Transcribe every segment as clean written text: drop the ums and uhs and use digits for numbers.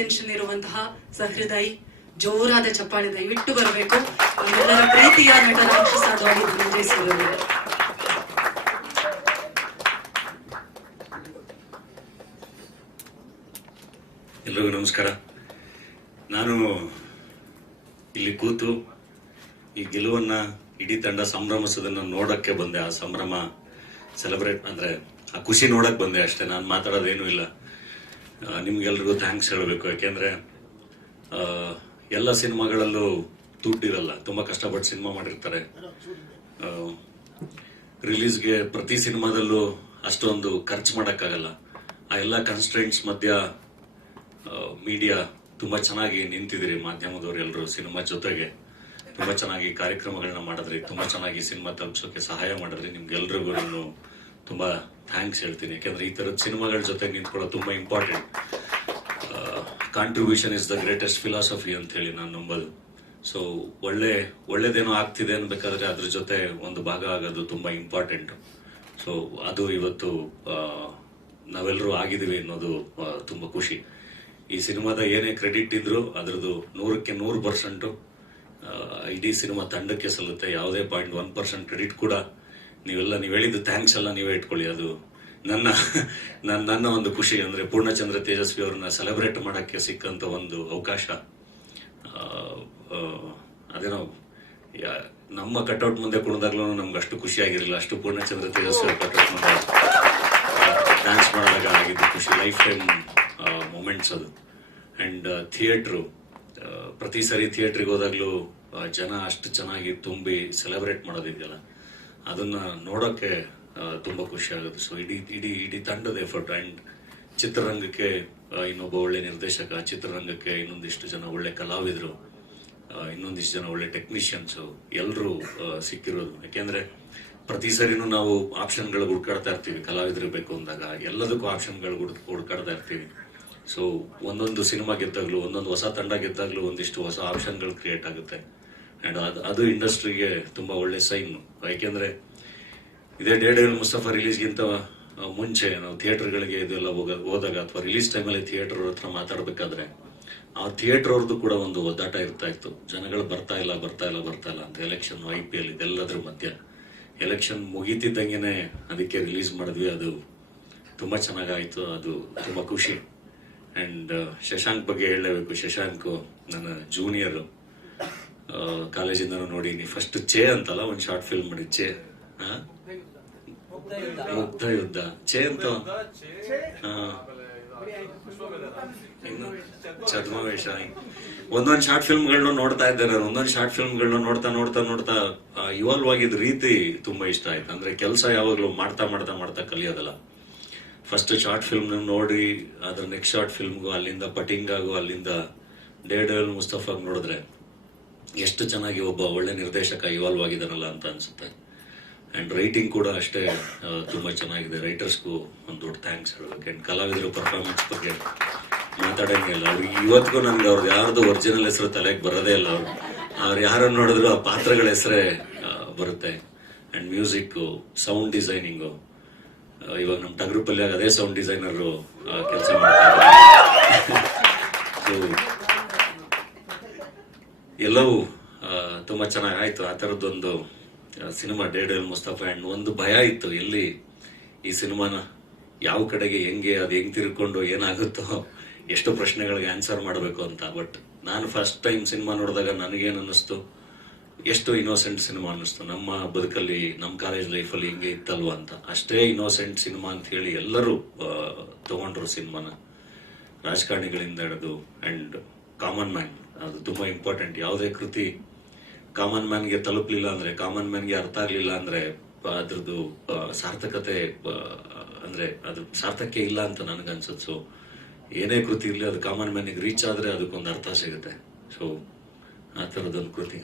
Intention ಇರುವಂತಹ ಸಹೃದಯಿ ಜೋರಾದ ಚಪ್ಪಾಳೆ ದಯವಿಟ್ಟು ಬರಬೇಕು. ನಮ್ಮೆಲ್ಲರ ಪ್ರೀತಿಯ ನಟ ರಾಕ್ಷಸ ಡಾಲಿ ಧನಂಜಯ್ ಅವರು. ಎಲ್ರಿಗೂ ನಮಸ್ಕಾರ. ನಾನು ಇಲ್ಲಿ ಕೂತು ಈ ಗೆಲುವನ್ನ ಇಡೀ ತಂಡ ಸಂಭ್ರಮಿಸೋದನ್ನ ನೋಡಕ್ಕೆ ಬಂದೆ. ಆ ಸಂಭ್ರಮ ಸೆಲೆಬ್ರೇಟ್ ಅಂದ್ರೆ ಆ ಖುಷಿ ನೋಡಕ್ ಬಂದೆ ಅಷ್ಟೇ. ನಾನು ಮಾತಾಡೋದೇನು ಇಲ್ಲ. ನಿಮ್ಗೆಲ್ರಿಗೂ ಥ್ಯಾಂಕ್ಸ್ ಹೇಳಬೇಕು. ಯಾಕೆಂದ್ರೆ ಎಲ್ಲ ಸಿನಿಮಾಗಳಲ್ಲೂ ದುಡ್ಡಿರಲ್ಲ, ತುಂಬಾ ಕಷ್ಟಪಟ್ಟು ಸಿನಿಮಾ ಮಾಡಿರ್ತಾರೆ. ರಿಲೀಸ್ಗೆ ಪ್ರತಿ ಸಿನಿಮಾದಲ್ಲೂ ಅಷ್ಟೊಂದು ಖರ್ಚು ಮಾಡೋಕ್ಕಾಗಲ್ಲ. ಆ ಎಲ್ಲ ಕನ್ಸ್ಟ್ರೆಂಟ್ಸ್ ಮಧ್ಯ ಮೀಡಿಯಾ ತುಂಬಾ ಚೆನ್ನಾಗಿ ನಿಂತಿದ್ದೀರಿ. ಮಾಧ್ಯಮದವರು ಎಲ್ಲರೂ ಸಿನಿಮಾ ಜೊತೆಗೆ ತುಂಬಾ ಚೆನ್ನಾಗಿ ಕಾರ್ಯಕ್ರಮಗಳನ್ನ ಮಾಡಿದ್ರಿ, ತುಂಬಾ ಚೆನ್ನಾಗಿ ಸಿನಿಮಾ ತಲುಪಿಸೋಕೆ ಸಹಾಯ ಮಾಡಿದ್ರಿ. ನಿಮ್ಗೆಲ್ರಿಗೂ ನಾನು ತುಂಬಾ ಥ್ಯಾಂಕ್ಸ್ ಹೇಳ್ತೀನಿ. ಯಾಕಂದ್ರೆ ಈ ತರದ ಸಿನಿಮಾಗಳ ಜೊತೆ ನಿಂತ್ಕೊಳ್ಳೋದು ತುಂಬಾ important. Contribution is the greatest philosophy ಅಂತ ಹೇಳಿ ನಾನು ನಂಬೋದು. ಸೊ ಒಳ್ಳೇದೇನೋ ಆಗ್ತಿದೆ ಅನ್ಬೇಕಾದ್ರೆ ಅದ್ರ ಜೊತೆ ಒಂದು ಭಾಗ ಆಗೋದು ತುಂಬಾ ಇಂಪಾರ್ಟೆಂಟ್. ಸೊ ಅದು ಇವತ್ತು ನಾವೆಲ್ಲರೂ ಆಗಿದ್ದೀವಿ ಅನ್ನೋದು ತುಂಬಾ ಖುಷಿ. ಈ ಸಿನಿಮಾದ ಏನೇ ಕ್ರೆಡಿಟ್ ಇದ್ರು ಅದ್ರದ್ದು 100ಕ್ಕೆ 100% ಇಡೀ ಸಿನಿಮಾ ತಂಡಕ್ಕೆ ಸಲ್ಲುತ್ತೆ. ಯಾವುದೇ 0.1% ಕ್ರೆಡಿಟ್ ಕೂಡ ನೀವು ಹೇಳಿದ್ದು ಥ್ಯಾಂಕ್ಸ್ ಎಲ್ಲ ನೀವೇ ಇಟ್ಕೊಳ್ಳಿ. ಅದು ನನ್ನ ಒಂದು ಖುಷಿ. ಅಂದ್ರೆ ಪೂರ್ಣಚಂದ್ರ ತೇಜಸ್ವಿ ಅವ್ರನ್ನ ಸೆಲೆಬ್ರೇಟ್ ಮಾಡಕ್ಕೆ ಸಿಕ್ಕಂತ ಒಂದು ಅವಕಾಶ. ಅದೇನೋ ನಮ್ಮ ಕಟ್ಔಟ್ ಮುಂದೆ ಕುಣಿದಾಗ್ಲೂ ನಮ್ಗೆ ಅಷ್ಟು ಖುಷಿ ಆಗಿರಲಿಲ್ಲ, ಅಷ್ಟು ಪೂರ್ಣಚಂದ್ರ ತೇಜಸ್ವಿ ಕಟ್ಔಟ್ ಮುಂದೆ ಡ್ಯಾನ್ಸ್ ಮಾಡಿದಾಗ ಆಗಿದ್ದು ಖುಷಿ. ಲೈಫ್ ಟೈಮ್ ಮೊಮೆಂಟ್ಸ್ ಅದು. ಅಂಡ್ ಥಿಯೇಟ್ರು, ಪ್ರತಿ ಸರಿ ಥಿಯೇಟ್ರಿಗೆ ಹೋದಾಗ್ಲೂ ಜನ ಅಷ್ಟು ಚೆನ್ನಾಗಿ ತುಂಬಿ ಸೆಲೆಬ್ರೇಟ್ ಮಾಡೋದಿದೆಯಲ್ಲ, ಅದನ್ನ ನೋಡೋಕೆ ತುಂಬಾ ಖುಷಿ ಆಗುತ್ತೆ. ಸೊ ಇಡೀ ತಂಡದ ಎಫರ್ಟ್. ಅಂಡ್ ಚಿತ್ರರಂಗಕ್ಕೆ ಇನ್ನೊಬ್ಬ ಒಳ್ಳೆ ನಿರ್ದೇಶಕ, ಚಿತ್ರರಂಗಕ್ಕೆ ಇನ್ನೊಂದಿಷ್ಟು ಜನ ಒಳ್ಳೆ ಕಲಾವಿದರು, ಇನ್ನೊಂದಿಷ್ಟು ಜನ ಒಳ್ಳೆ ಟೆಕ್ನಿಷಿಯನ್ಸ್ ಎಲ್ಲರೂ ಸಿಕ್ಕಿರೋದು. ಯಾಕೆಂದ್ರೆ ಪ್ರತಿ ಸರಿನೂ ನಾವು ಆಪ್ಷನ್ಗಳು ಹುಡ್ಕಾಡ್ತಾ ಇರ್ತೀವಿ. ಕಲಾವಿದರು ಬೇಕು ಅಂದಾಗ ಎಲ್ಲದಕ್ಕೂ ಆಪ್ಷನ್ಗಳು ಹುಡ್ಕಾಡ್ತಾ ಇರ್ತೀವಿ. ಸೊ ಒಂದೊಂದು ಸಿನಿಮಾ ಗೆದ್ದಾಗ್ಲೂ, ಒಂದೊಂದು ಹೊಸ ತಂಡ ಗೆದ್ದಾಗ್ಲೂ ಒಂದಿಷ್ಟು ಹೊಸ ಆಪ್ಷನ್ಗಳು ಕ್ರಿಯೇಟ್ ಆಗುತ್ತೆ. ಅಂಡ್ ಅದು ಇಂಡಸ್ಟ್ರಿಗೆ ತುಂಬಾ ಒಳ್ಳೆ ಸೈನ್. ಯಾಕೆಂದ್ರೆ ಇದೇ ಡೇಡಲ್ ಮುಸ್ತಫಾ ರಿಲೀಸ್ಗಿಂತ ಮುಂಚೆ ನಾವು ಥಿಯೇಟರ್ಗಳಿಗೆ ಇದೆಲ್ಲ ಹೋದಾಗ ಅಥವಾ ರಿಲೀಸ್ ಟೈಮಲ್ಲಿ ಥಿಯೇಟರ್ ಹತ್ರ ಮಾತಾಡ್ಬೇಕಾದ್ರೆ ಆ ಥಿಯೇಟರ್ ಅವ್ರದ್ದು ಕೂಡ ಒಂದು ಒದ್ದಾಟ ಇರ್ತಾ ಇತ್ತು. ಜನಗಳು ಬರ್ತಾ ಇಲ್ಲ ಅಂತ. ಎಲೆಕ್ಷನ್, IPL ಇದೆಲ್ಲದ್ರ ಮಧ್ಯ ಎಲೆಕ್ಷನ್ ಮುಗೀತಿದ್ದಂಗೆನೆ ಅದಕ್ಕೆ ರಿಲೀಸ್ ಮಾಡಿದ್ವಿ. ಅದು ತುಂಬಾ ಚೆನ್ನಾಗಾಯ್ತು. ಅದು ತುಂಬಾ ಖುಷಿ. ಅಂಡ್ ಶಶಾಂಕ್ ಬಗ್ಗೆ ಹೇಳಲೇಬೇಕು. ಶಶಾಂಕ್ ನನ್ನ ಜೂನಿಯರ್, ಕಾಲೇಜಿಂದ ನೋಡಿ. ಫಸ್ಟ್ ಚೇ ಅಂತಲ್ಲ ಒಂದು ಶಾರ್ಟ್ ಫಿಲ್ಮ್ ಮಾಡಿ, ಚೇ ಮುಗ್ಧ ಯುದ್ಧ, ಚೇ ಅಂತ ಛದ್ಮವೇಷ, ಒಂದೊಂದು ಶಾರ್ಟ್ ಫಿಲ್ಮ್ಗಳನ್ನ ನೋಡ್ತಾ ಇದ್ದಾರೆ. ಒಂದೊಂದು ಶಾರ್ಟ್ ಫಿಲ್ಮ್ಗಳನ್ನ ನೋಡ್ತಾ ಇವಾಲ್ವ್ ಆಗಿದ್ದ ರೀತಿ ತುಂಬಾ ಇಷ್ಟ ಆಯ್ತು. ಅಂದ್ರೆ ಕೆಲಸ ಯಾವಾಗ್ಲೂ ಮಾಡ್ತಾ ಕಲಿಯೋದಲ್ಲ. ಫಸ್ಟ್ ಶಾರ್ಟ್ ಫಿಲ್ಮ್ ನೋಡಿ ಅದ್ರ ನೆಕ್ಸ್ಟ್ ಶಾರ್ಟ್ ಫಿಲ್ಮ್ಗೂ, ಅಲ್ಲಿಂದ ಪಟಿಂಗಾಗೂ, ಅಲ್ಲಿಂದ ಡೇಡಲ್ ಮುಸ್ತಫಾಗ್ ನೋಡಿದ್ರೆ ಎಷ್ಟು ಚೆನ್ನಾಗಿ ಒಬ್ಬ ಒಳ್ಳೆ ನಿರ್ದೇಶಕ ಇವಾಲ್ವ್ ಆಗಿದಾನಲ್ಲ ಅಂತ ಅನ್ಸುತ್ತೆ. ಅಂಡ್ ರೈಟಿಂಗ್ ಕೂಡ ಅಷ್ಟೇ ತುಂಬಾ ಚೆನ್ನಾಗಿದೆ. ರೈಟರ್ಸ್ಗೂ ಒಂದು ದೊಡ್ಡ ಥ್ಯಾಂಕ್ಸ್ ಹೇಳ್ಬೇಕು. ಅಂಡ್ ಕಲಾವಿದರು ಪರ್ಫಾರ್ಮೆನ್ಸ್ ಬಗ್ಗೆ ಮಾತಾಡಂಗೆ ಇಲ್ಲ. ಅವ್ರಿಗೆ ಇವತ್ತಿಗೂ ನನ್ಗೆ ಅವ್ರದ್ದು ಯಾರ್ದು ಒರಿಜಿನಲ್ ಹೆಸರು ತಲೆಗೆ ಬರೋದೇ ಇಲ್ಲ. ಅವ್ರು ಯಾರನ್ನು ನೋಡಿದ್ರು ಆ ಪಾತ್ರಗಳ ಹೆಸರೇ ಬರುತ್ತೆ. ಅಂಡ್ ಮ್ಯೂಸಿಕ್, ಸೌಂಡ್ ಡಿಸೈನಿಂಗು, ಇವಾಗ ನಮ್ಮ ಟಗರು ಪಲ್ಯಾಗ ಅದೇ ಸೌಂಡ್ ಡಿಸೈನರ್ ಕೆಲಸ ಮಾಡ್ತಾರೆ. ಎಲ್ಲವೂ ತುಂಬಾ ಚೆನ್ನಾಗಾಯ್ತು. ಆ ಥರದ್ದೊಂದು ಸಿನಿಮಾ ಡೇಡಲ್ ಮುಸ್ತಫಾ. ಅಂಡ್ ಒಂದು ಭಯ ಇತ್ತು, ಎಲ್ಲಿ ಈ ಸಿನಿಮಾನ ಯಾವ ಕಡೆಗೆ ಹೆಂಗ್ ತಿರ್ಕೊಂಡು ಏನಾಗುತ್ತೋ, ಎಷ್ಟು ಪ್ರಶ್ನೆಗಳಿಗೆ ಆನ್ಸರ್ ಮಾಡಬೇಕು ಅಂತ. ಬಟ್ ನಾನು ಫಸ್ಟ್ ಟೈಮ್ ಸಿನಿಮಾ ನೋಡಿದಾಗ ನನಗೇನು ಅನ್ನಿಸ್ತು, ಎಷ್ಟು ಇನ್ನೋಸೆಂಟ್ ಸಿನಿಮಾ ಅನ್ನಿಸ್ತು. ನಮ್ಮ ಬದುಕಲ್ಲಿ, ನಮ್ಮ ಕಾಲೇಜ್ ಲೈಫಲ್ಲಿ ಹಿಂಗೆ ಇತ್ತಲ್ವಾ ಅಂತ. ಅಷ್ಟೇ ಇನ್ನೋಸೆಂಟ್ ಸಿನಿಮಾ ಅಂತ ಹೇಳಿ ಎಲ್ಲರೂ ತಗೊಂಡ್ರು ಸಿನಿಮಾನ, ರಾಜಕಾರಣಿಗಳಿಂದ ಹಿಡಿದು. ಅಂಡ್ ಕಾಮನ್ ಮ್ಯಾನ್, ಅದು ತುಂಬಾ ಇಂಪಾರ್ಟೆಂಟ್. ಯಾವುದೇ ಕೃತಿ ಕಾಮನ್ ಮ್ಯಾನ್ಗೆ ತಲುಪಲಿಲ್ಲ ಅಂದ್ರೆ, ಕಾಮನ್ ಮ್ಯಾನ್ಗೆ ಅರ್ಥ ಆಗ್ಲಿಲ್ಲ ಅಂದ್ರೆ ಅದ್ರದ್ದು ಸಾರ್ಥಕತೆ ಅಂದ್ರೆ ಅದು ಸಾರ್ಥಕ್ಕೆ ಇಲ್ಲ ಅಂತ ನನಗನ್ಸುತ್ತೆ. ಸೊ ಏನೇ ಕೃತಿ ಇರಲಿ, ಅದು ಕಾಮನ್ ಮ್ಯಾನಿಗೆ ರೀಚ್ ಆದ್ರೆ ಅದಕ್ಕೊಂದು ಅರ್ಥ ಸಿಗುತ್ತೆ. ಸೊ ಆ ಥರದೊಂದು ಕೃತಿ.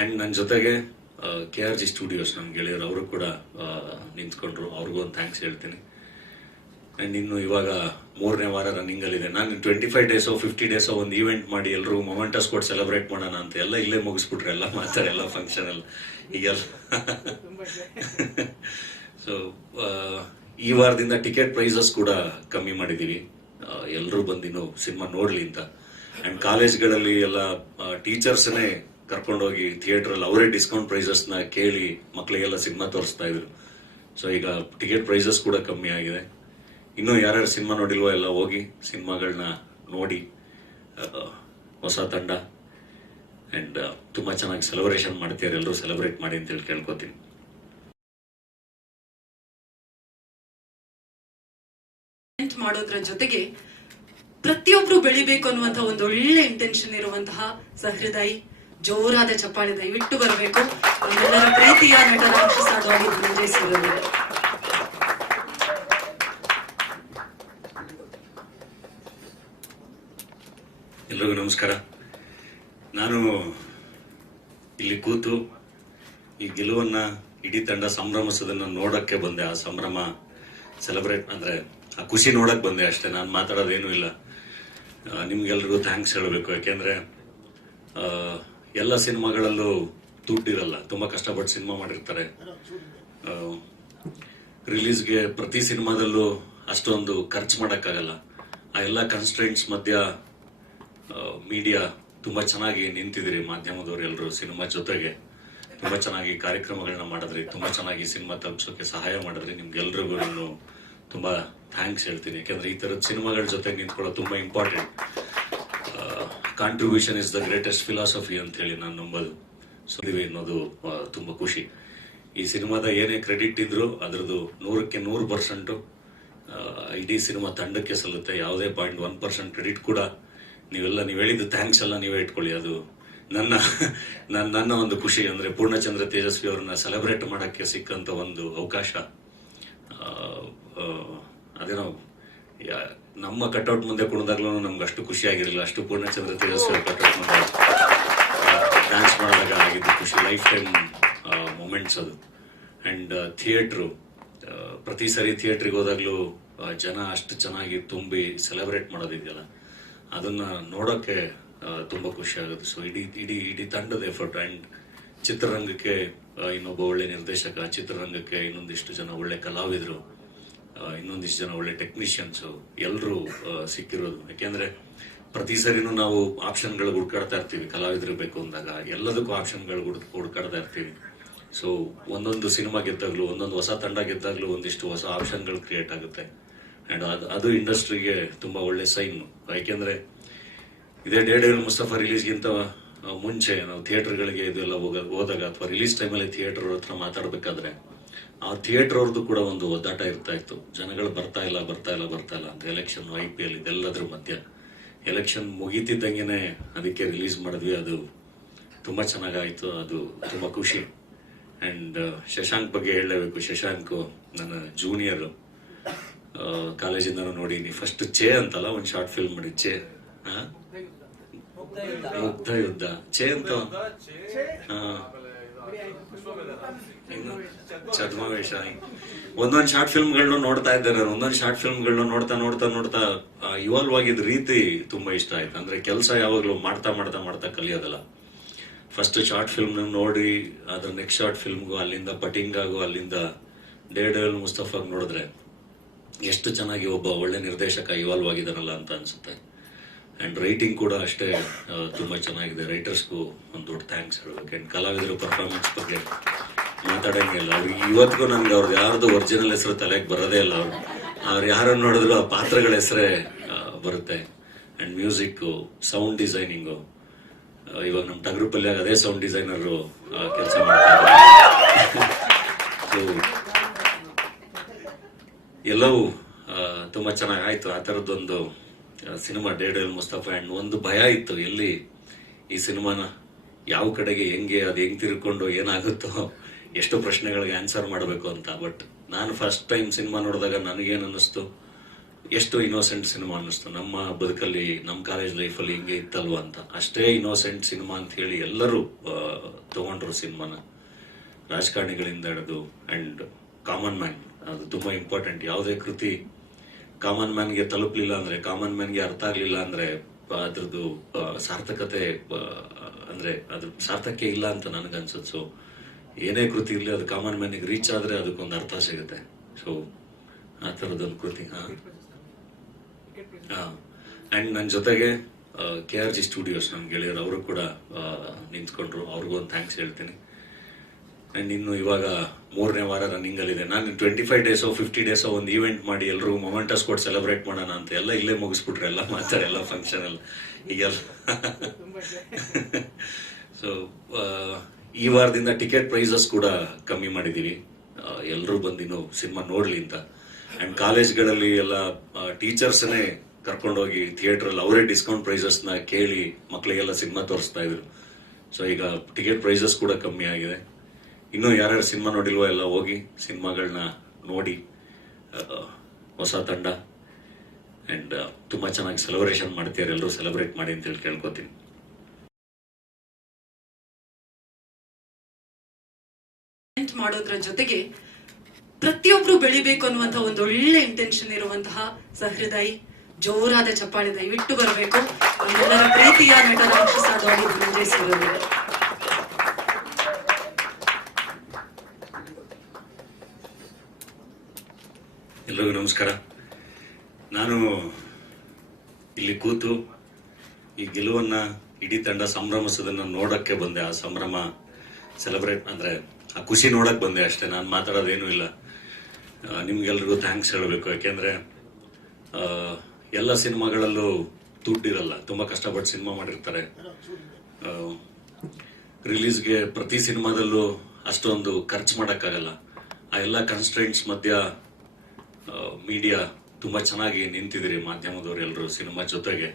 ಅಂಡ್ ನನ್ನ ಜೊತೆಗೆ KRG ಸ್ಟುಡಿಯೋಸ್ ನಮ್ಮ ಗೆಳೆಯರು, ಅವರು ಕೂಡ ನಿಂತ್ಕೊಂಡ್ರು. ಅವ್ರಿಗೂ ಒಂದು ಥ್ಯಾಂಕ್ಸ್ ಹೇಳ್ತೀನಿ. ಅಂಡ್ ಇನ್ನು ಇವಾಗ 3ನೇ ವಾರ ರನ್ನಿಂಗ್ ಅಲ್ಲಿ ಇದೆ. ನಾನು 25 ಡೇಸೋ 50 ಡೇಸೋ ಒಂದು ಈವೆಂಟ್ ಮಾಡಿ ಎಲ್ಲರೂ ಮೊಮೆಂಟಸ್ ಕೊಟ್ಟು ಸೆಲೆಬ್ರೇಟ್ ಮಾಡೋಣ ಅಂತ ಎಲ್ಲ ಇಲ್ಲೇ ಮುಗಿಸ್ಬಿಟ್ರೆ, ಎಲ್ಲ ಮಾತಾಡ, ಎಲ್ಲ ಫಂಕ್ಷನ್ ಎಲ್ಲ ಈಗೆಲ್ಲ. ಸೊ ಈ ವಾರದಿಂದ ಟಿಕೆಟ್ ಪ್ರೈಸಸ್ ಕೂಡ ಕಮ್ಮಿ ಮಾಡಿದೀವಿ. ಎಲ್ಲರೂ ಬಂದಿನ್ನು ಸಿನಿಮಾ ನೋಡ್ಲಿ ಅಂತ. ಅಂಡ್ ಕಾಲೇಜ್ಗಳಲ್ಲಿ ಎಲ್ಲ ಟೀಚರ್ಸ್ನೇ ಕರ್ಕೊಂಡೋಗಿ ಥಿಯೇಟ್ರಲ್ಲಿ ಅವರೇ ಡಿಸ್ಕೌಂಟ್ ಪ್ರೈಸಸ್ನ ಕೇಳಿ ಮಕ್ಕಳಿಗೆಲ್ಲ ಸಿನಿಮಾ ತೋರಿಸ್ತಾ ಇದ್ರು. ಸೊ ಈಗ ಟಿಕೆಟ್ ಪ್ರೈಸಸ್ ಕೂಡ ಕಮ್ಮಿ ಆಗಿದೆ. ಇನ್ನೂ ಯಾರ್ಯಾರು ಸಿನಿಮಾ ನೋಡಿಲ್ವೋ ಎಲ್ಲ ಹೋಗಿ ಸಿನಿಮಾಗಳನ್ನ ನೋಡಿ. ಹೊಸ ತಂಡ ಅಂಡ್ ತುಂಬಾ ಚೆನ್ನಾಗಿ ಸೆಲೆಬ್ರೇಷನ್ ಮಾಡ್ತೀರಾ, ಎಲ್ಲರೂ ಸೆಲೆಬ್ರೇಟ್ ಮಾಡಿ ಅಂತೇಳಿ ಕೇಳ್ಕೊತೀನಿ. ಮಾಡೋದ್ರ ಜೊತೆಗೆ ಪ್ರತಿಯೊಬ್ರು ಬೆಳಿಬೇಕು ಅನ್ನುವಂತ ಒಂದು ಒಳ್ಳೆ ಇಂಟೆನ್ಷನ್ ಇರುವಂತಹ ಸಹೃದಯಿ ಜೋರಾದ ಚಪ್ಪಾಳೆ ದಯವಿಟ್ಟು ಬರಬೇಕು. ನಮ್ಮೆಲ್ಲರ ಪ್ರೀತಿಯ ನಟ ರಾಕ್ಷಸಾದ ವಿಜಯಿಸಿದರು. ಎಲ್ರಿಗೂ ನಮಸ್ಕಾರ. ನಾನು ಇಲ್ಲಿ ಕೂತು ಈ ಗೆಲುವನ್ನ ಇಡೀ ತಂಡ ಸಂಭ್ರಮಿಸೋದನ್ನ ನೋಡಕ್ಕೆ ಬಂದೆ. ಆ ಸಂಭ್ರಮ ಸೆಲೆಬ್ರೇಟ್ ಅಂದ್ರೆ ಆ ಖುಷಿ ನೋಡಕ್ ಬಂದೆ ಅಷ್ಟೇ. ನಾನು ಮಾತಾಡೋದೇನು ಇಲ್ಲ. ನಿಮ್ಗೆಲ್ರಿಗೂ ಥ್ಯಾಂಕ್ಸ್ ಹೇಳಬೇಕು. ಯಾಕೆಂದ್ರೆ ಎಲ್ಲ ಸಿನಿಮಾಗಳಲ್ಲೂ ದುಡ್ಡಿರಲ್ಲ, ತುಂಬಾ ಕಷ್ಟಪಟ್ಟು ಸಿನಿಮಾ ಮಾಡಿರ್ತಾರೆ. ರಿಲೀಸ್ಗೆ ಪ್ರತಿ ಸಿನಿಮಾದಲ್ಲೂ ಅಷ್ಟೊಂದು ಖರ್ಚು ಮಾಡೋಕ್ಕಾಗಲ್ಲ. ಆ ಎಲ್ಲ ಕನ್ಸ್ಟ್ರೆಂಟ್ಸ್ ಮಧ್ಯ ಮೀಡಿಯಾ ತುಂಬಾ ಚೆನ್ನಾಗಿ ನಿಂತಿದ್ದೀರಿ. ಮಾಧ್ಯಮದವರು ಎಲ್ಲರೂ ಸಿನಿಮಾ ಜೊತೆಗೆ ತುಂಬಾ ಚೆನ್ನಾಗಿ ಕಾರ್ಯಕ್ರಮಗಳನ್ನ ಮಾಡಿದ್ರಿ, ತುಂಬಾ ಚೆನ್ನಾಗಿ ಸಿನಿಮಾ ತಲುಪಿಸೋಕೆ ಸಹಾಯ ಮಾಡಿದ್ರಿ. ನಿಮ್ಗೆಲ್ರಿಗೂ ನಾನು ತುಂಬಾ ಥ್ಯಾಂಕ್ಸ್ ಹೇಳ್ತೀನಿ. ಯಾಕಂದ್ರೆ ಈ ತರದ ಸಿನಿಮಾಗಳ ಜೊತೆ ನಿಂತ್ಕೊಳ್ಳೋದು ತುಂಬಾ important. Contribution is the greatest philosophy ಅಂತ ಹೇಳಿ ನಾನು ನಂಬೋದು. ಸೊ ಅನ್ನೋದು ತುಂಬಾ ಖುಷಿ. ಈ ಸಿನಿಮಾದ ಏನೇ ಕ್ರೆಡಿಟ್ ಇದ್ರು ಅದ್ರದ್ದು 100% ಇಡೀ ಸಿನಿಮಾ ತಂಡಕ್ಕೆ ಸಲ್ಲುತ್ತೆ. ಯಾವುದೇ 0.1% ಕ್ರೆಡಿಟ್ ಕೂಡ ನೀವು ಹೇಳಿದ್ದು ಥ್ಯಾಂಕ್ಸ್ ಎಲ್ಲ ನೀವೇ ಇಟ್ಕೊಳ್ಳಿ. ಅದು ನನ್ನ ಒಂದು ಖುಷಿ. ಅಂದ್ರೆ ಪೂರ್ಣಚಂದ್ರ ತೇಜಸ್ವಿ ಅವ್ರನ್ನ ಸೆಲೆಬ್ರೇಟ್ ಮಾಡಕ್ಕೆ ಸಿಕ್ಕಂತ ಒಂದು ಅವಕಾಶ. ಅದೇನೋ ನಮ್ಮ ಕಟ್ಔಟ್ ಮುಂದೆ ಕುಣಿದಾಗ್ಲೂ ನಮ್ಗೆ ಅಷ್ಟು ಖುಷಿ ಆಗಿರಲಿಲ್ಲ, ಅಷ್ಟು ಪೂರ್ಣಚಂದ್ರ ತೇಜಸ್ವಿ ಅವ್ರ ಕಟ್ಔಟ್ ಮುಂದೆ ಡ್ಯಾನ್ಸ್ ಮಾಡಿದಾಗ ಆಗಿದ್ದು ಖುಷಿ. ಲೈಫ್ ಟೈಮ್ ಮೂಮೆಂಟ್ಸ್ ಅದು. ಅಂಡ್ ಥಿಯೇಟ್ರು, ಪ್ರತಿ ಸರಿ ಥಿಯೇಟ್ರಿಗೆ ಹೋದಾಗ್ಲೂ ಜನ ಅಷ್ಟು ಚೆನ್ನಾಗಿ ತುಂಬಿ ಸೆಲೆಬ್ರೇಟ್ ಮಾಡೋದಿದೆಯಲ್ಲ, ಅದನ್ನ ನೋಡೋಕೆ ತುಂಬಾ ಖುಷಿ ಆಗುತ್ತೆ. ಸೊ ಇಡೀ ತಂಡದ ಎಫರ್ಟ್. ಅಂಡ್ ಚಿತ್ರರಂಗಕ್ಕೆ ಇನ್ನೊಬ್ಬ ಒಳ್ಳೆ ನಿರ್ದೇಶಕ, ಚಿತ್ರರಂಗಕ್ಕೆ ಇನ್ನೊಂದಿಷ್ಟು ಜನ ಒಳ್ಳೆ ಕಲಾವಿದರು, ಇನ್ನೊಂದಿಷ್ಟು ಜನ ಒಳ್ಳೆ ಟೆಕ್ನಿಷಿಯನ್ಸ್ ಎಲ್ಲರೂ ಸಿಕ್ಕಿರೋದು. ಯಾಕೆಂದ್ರೆ ಪ್ರತಿ ಸರಿನೂ ನಾವು ಆಪ್ಷನ್ಗಳು ಹುಡ್ಕಾಡ್ತಾ ಇರ್ತೀವಿ. ಕಲಾವಿದರು ಬೇಕು ಅಂದಾಗ ಎಲ್ಲದಕ್ಕೂ ಆಪ್ಷನ್ಗಳು ಹುಡ್ಕಾಡ್ತಾ ಇರ್ತೀವಿ. ಸೊ ಒಂದೊಂದು ಸಿನಿಮಾ ಗೆದ್ದಾಗ್ಲೂ, ಒಂದೊಂದು ಹೊಸ ತಂಡ ಗೆದ್ದಾಗ್ಲೂ ಒಂದಿಷ್ಟು ಹೊಸ ಆಪ್ಷನ್ಗಳು ಕ್ರಿಯೇಟ್ ಆಗುತ್ತೆ. ಅಂಡ್ ಅದು ಇಂಡಸ್ಟ್ರಿಗೆ ತುಂಬಾ ಒಳ್ಳೆ ಸೈನ್. ಯಾಕೆಂದ್ರೆ ಇದೇ ಡೇಡೇಲ್ ಮುಸ್ತಫಾ ರಿಲೀಸ್ಗಿಂತ ಮುಂಚೆ ನಾವು ಥಿಯೇಟರ್ಗಳಿಗೆ ಇದೆಲ್ಲ ಹೋದಾಗ ಅಥವಾ ರಿಲೀಸ್ ಟೈಮಲ್ಲಿ ಥಿಯೇಟರ್ ಹತ್ರ ಮಾತಾಡ್ಬೇಕಾದ್ರೆ ಆ ಥಿಯೇಟರ್ ಅವ್ರದ್ದು ಕೂಡ ಒಂದು ಒದ್ದಾಟ ಇರ್ತಾ ಇತ್ತು. ಜನಗಳು ಬರ್ತಾ ಇಲ್ಲ ಅಂತ. ಎಲೆಕ್ಷನ್, IPL ಇದೆಲ್ಲದ್ರ ಮಧ್ಯ ಎಲೆಕ್ಷನ್ ಮುಗೀತಿದ್ದಂಗೆನೆ ಅದಕ್ಕೆ ರಿಲೀಸ್ ಮಾಡಿದ್ವಿ. ಅದು ತುಂಬಾ ಚೆನ್ನಾಗಾಯ್ತು. ಅದು ತುಂಬಾ ಖುಷಿ. ಅಂಡ್ ಶಶಾಂಕ್ ಬಗ್ಗೆ ಹೇಳಲೇಬೇಕು. ಶಶಾಂಕ್ ನನ್ನ ಜೂನಿಯರ್. ಕಾಲೇಜಿಂದ ನೋಡಿನಿ. ಫಸ್ಟ್ ಚೇ ಅಂತಲ್ಲ ಒಂದು ಶಾರ್ಟ್ ಫಿಲ್ಮ್ ಮಾಡಿ, ಚೇ ಮುಗ್ಧ ಯುದ್ಧ, ಚೇ ಅಂತ ಛದ್ಮವೇಷ. ಒಂದೊಂದು ಶಾರ್ಟ್ ಫಿಲ್ಮ್ಗಳನ್ನ ನೋಡ್ತಾ ಇದ್ದೆ ನಾನು. ಒಂದೊಂದು ಶಾರ್ಟ್ ಫಿಲ್ಮ್ಗಳನ್ನ ನೋಡ್ತಾ ಇವಾಲ್ವ್ ಆಗಿದ್ದ ರೀತಿ ತುಂಬಾ ಇಷ್ಟ ಆಯ್ತು. ಅಂದ್ರೆ ಕೆಲಸ ಯಾವಾಗ್ಲೂ ಮಾಡ್ತಾ ಕಲಿಯೋದಲ್ಲ. ಫಸ್ಟ್ ಶಾರ್ಟ್ ಫಿಲ್ಮ್ ನೋಡಿ ಅದ್ರ ನೆಕ್ಸ್ಟ್ ಶಾರ್ಟ್ ಫಿಲ್ಮ್ಗೂ, ಅಲ್ಲಿಂದ ಪಟಿಂಗಾಗೂ, ಅಲ್ಲಿಂದ ಡೇಡೇಲ್ ಮುಸ್ತಫಾಗ್ ನೋಡಿದ್ರೆ ಎಷ್ಟು ಚೆನ್ನಾಗಿ ಒಬ್ಬ ಒಳ್ಳೆ ನಿರ್ದೇಶಕ ಇವಾಲ್ವ್ ಆಗಿದಾನಲ್ಲ ಅಂತ ಅನ್ಸುತ್ತೆ. ಅಂಡ್ ರೈಟಿಂಗ್ ಕೂಡ ಅಷ್ಟೇ ತುಂಬಾ ಚೆನ್ನಾಗಿದೆ. ರೈಟರ್ಸ್ಗೂ ಒಂದು ದೊಡ್ಡ ಥ್ಯಾಂಕ್ಸ್ ಹೇಳ್ಬೇಕು. ಅಂಡ್ ಕಲಾವಿದರು ಪರ್ಫಾರ್ಮೆನ್ಸ್ ಬಗ್ಗೆ ಮಾತಾಡಂಗಿಲ್ಲ. ಅವ್ರಿಗೆ ಇವತ್ತಿಗೂ ನನ್ಗೆ ಅವ್ರದ್ದು ಯಾರ್ದು ಒರಿಜಿನಲ್ ಹೆಸರು ತಲೆಗೆ ಬರೋದೇ ಇಲ್ಲ. ಅವ್ರು ಯಾರನ್ನು ನೋಡಿದ್ರು ಆ ಪಾತ್ರಗಳ ಹೆಸರೇ ಬರುತ್ತೆ. ಅಂಡ್ ಮ್ಯೂಸಿಕ್, ಸೌಂಡ್ ಡಿಸೈನಿಂಗು, ಇವಾಗ ನಮ್ಮ ಟಗರು ಪಲ್ಯಾಗ ಅದೇ ಸೌಂಡ್ ಡಿಸೈನರು ಕೆಲಸ ಮಾಡ್ತಾರೆ. ಎಲ್ಲವೂ ತುಂಬಾ ಚೆನ್ನಾಗಿ ಆಯ್ತು. ಆ ತರದೊಂದು ಸಿನಿಮಾ ಡೇಡೇಲ್ ಮುಸ್ತಫಾ. ಅಂಡ್ ಒಂದು ಭಯ ಇತ್ತು, ಎಲ್ಲಿ ಈ ಸಿನಿಮಾನ ಯಾವ ಕಡೆಗೆ ಹೆಂಗ್ ತಿರ್ಕೊಂಡು ಏನಾಗುತ್ತೋ, ಎಷ್ಟು ಪ್ರಶ್ನೆಗಳಿಗೆ ಆನ್ಸರ್ ಮಾಡಬೇಕು ಅಂತ. ಬಟ್ ನಾನು ಫಸ್ಟ್ ಟೈಮ್ ಸಿನಿಮಾ ನೋಡಿದಾಗ ನನಗೇನು ಅನ್ನಿಸ್ತು, ಎಷ್ಟು ಇನ್ನೋಸೆಂಟ್ ಸಿನಿಮಾ ಅನ್ನಿಸ್ತು. ನಮ್ಮ ಬದುಕಲ್ಲಿ, ನಮ್ಮ ಕಾಲೇಜ್ ಲೈಫಲ್ಲಿ ಹಿಂಗೆ ಇತ್ತಲ್ವ ಅಂತ. ಅಷ್ಟೇ ಇನ್ನೋಸೆಂಟ್ ಸಿನಿಮಾ ಅಂತ ಹೇಳಿ ಎಲ್ಲರೂ ತಗೊಂಡ್ರು ಸಿನಿಮಾನ. ರಾಜಕಾರಣಿಗಳಿಂದ ಹಿಡಿದು ಅಂಡ್ ಕಾಮನ್ ಮ್ಯಾನ್, ಅದು ತುಂಬಾ ಇಂಪಾರ್ಟೆಂಟ್. ಯಾವುದೇ ಕೃತಿ ಕಾಮನ್ ಮ್ಯಾನ್ಗೆ ತಲುಪಲಿಲ್ಲ ಅಂದ್ರೆ, ಕಾಮನ್ ಮ್ಯಾನ್ಗೆ ಅರ್ಥ ಆಗ್ಲಿಲ್ಲ ಅಂದ್ರೆ ಅದ್ರದ್ದು ಸಾರ್ಥಕತೆ ಅಂದ್ರೆ ಅದ್ರ ಸಾರ್ಥಕ್ಕೆ ಇಲ್ಲ ಅಂತ ನನಗನ್ಸುತ್ತೆ. ಸೊ ಏನೇ ಕೃತಿ ಇರಲಿ, ಅದು ಕಾಮನ್ ಮ್ಯಾನಿಗೆ ರೀಚ್ ಆದ್ರೆ ಅದಕ್ಕೊಂದು ಅರ್ಥ ಸಿಗುತ್ತೆ. ಸೊ ಆ ಥರದೊಂದು ಕೃತಿ. ಆ್ಯಂಡ್ ನನ್ನ ಜೊತೆಗೆ KRG ಸ್ಟುಡಿಯೋಸ್ ನಮ್ಮ ಗೆಳೆಯರು ಅವರು ಕೂಡ ನಿಂತ್ಕೊಂಡ್ರು, ಅವ್ರಿಗೂ ಒಂದು ಥ್ಯಾಂಕ್ಸ್ ಹೇಳ್ತೀನಿ. ಆ್ಯಂಡ್ ಇನ್ನು ಇವಾಗ 3ನೇ ವಾರ ರನ್ನಿಂಗಲ್ಲಿದೆ. ನಾನು 25 ಡೇಸೋ 50 ಡೇಸೋ ಒಂದು ಈವೆಂಟ್ ಮಾಡಿ ಎಲ್ಲರೂ ಮೊಮೆಂಟಸ್ ಕೊಟ್ಟು ಸೆಲೆಬ್ರೇಟ್ ಮಾಡೋಣ ಅಂತ ಎಲ್ಲ ಇಲ್ಲೇ ಮುಗಿಸ್ಬಿಟ್ರೆ, ಎಲ್ಲ ಮಾತಾಡಿ ಎಲ್ಲ ಫಂಕ್ಷನ್ ಎಲ್ಲ ಈಗೆಲ್ಲ. ಸೊ ಈ ವಾರದಿಂದ ಟಿಕೆಟ್ ಪ್ರೈಸಸ್ ಕೂಡ ಕಮ್ಮಿ ಮಾಡಿದ್ದೀವಿ, ಎಲ್ಲರೂ ಬಂದಿನ್ನು ಸಿನಿಮಾ ನೋಡ್ಲಿ ಅಂತ. ಆ್ಯಂಡ್ ಕಾಲೇಜ್ಗಳಲ್ಲಿ ಎಲ್ಲ ಟೀಚರ್ಸ್ನೇ ಕರ್ಕೊಂಡೋಗಿ ಥಿಯೇಟ್ರಲ್ಲಿ ಅವರೇ ಡಿಸ್ಕೌಂಟ್ ಪ್ರೈಸಸ್ನ ಕೇಳಿ ಮಕ್ಕಳಿಗೆಲ್ಲ ಸಿನಿಮಾ ತೋರಿಸ್ತಾ ಇದ್ರು. ಸೊ ಈಗ ಟಿಕೆಟ್ ಪ್ರೈಸಸ್ ಕೂಡ ಕಮ್ಮಿ ಆಗಿದೆ. ಇನ್ನೂ ಯಾರ್ಯಾರು ಸಿನಿಮಾ ನೋಡಿಲ್ವೋ ಎಲ್ಲ ಹೋಗಿ ಸಿನಿಮಾಗಳನ್ನ ನೋಡಿ. ಹೊಸ ತಂಡ ಆ್ಯಂಡ್ ತುಂಬ ಚೆನ್ನಾಗಿ ಸೆಲೆಬ್ರೇಷನ್ ಮಾಡ್ತೀರಾ, ಎಲ್ಲರೂ ಸೆಲೆಬ್ರೇಟ್ ಮಾಡಿ ಅಂತೇಳಿ ಕೇಳ್ಕೊತೀನಿ. ಮಾಡೋದ್ರ ಜೊತೆಗೆ ಪ್ರತಿಯೊಬ್ರು ಬೆಳಿಬೇಕು ಅನ್ನುವಂತ ಒಂದು ಒಳ್ಳೆ ಇಂಟೆನ್ಷನ್ ಇರುವಂತಹ ಸಹೃದಯಿ ಜೋರಾದ ಚಪ್ಪಾಳೆ ದಯವಿಟ್ಟು ಬರಬೇಕು. ನಮ್ಮೆಲ್ಲರ ಪ್ರೀತಿಯ ನಟ ರಾಕ್ಷಸಾದವಾಡಿ ಧನಂಜಯ. ಎಲ್ಲರಿಗೂ ನಮಸ್ಕಾರ. ನಾನು ಇಲ್ಲಿ ಕೂತು ಈ ಗೆಲುವನ್ನ ಇಡೀ ತಂಡ ಸಂಭ್ರಮಿಸೋದನ್ನ ನೋಡಕ್ಕೆ ಬಂದೆ. ಆ ಸಂಭ್ರಮ ಸೆಲೆಬ್ರೇಟ್ ಅಂದ್ರೆ ಆ ಖುಷಿ ನೋಡಕ್ ಬಂದೆ ಅಷ್ಟೇ. ನಾನು ಮಾತಾಡೋದೇನು ಇಲ್ಲ. ನಿಮ್ಗೆಲ್ರಿಗೂ ಥ್ಯಾಂಕ್ಸ್ ಹೇಳಬೇಕು. ಯಾಕೆಂದ್ರೆ ಎಲ್ಲ ಸಿನಿಮಾಗಳಲ್ಲೂ ದುಡ್ಡಿರಲ್ಲ, ತುಂಬಾ ಕಷ್ಟಪಟ್ಟು ಸಿನಿಮಾ ಮಾಡಿರ್ತಾರೆ. ರಿಲೀಸ್ಗೆ ಪ್ರತಿ ಸಿನಿಮಾದಲ್ಲೂ ಅಷ್ಟೊಂದು ಖರ್ಚು ಮಾಡೋಕ್ಕಾಗಲ್ಲ. ಆ ಎಲ್ಲ ಕನ್ಸ್ಟ್ರೆಂಟ್ಸ್ ಮಧ್ಯ ಮೀಡಿಯಾ ತುಂಬಾ ಚೆನ್ನಾಗಿ ನಿಂತಿದ್ರಿ. ಮಾಧ್ಯಮದವರು ಎಲ್ಲರೂ ಸಿನಿಮಾ ಜೊತೆಗೆ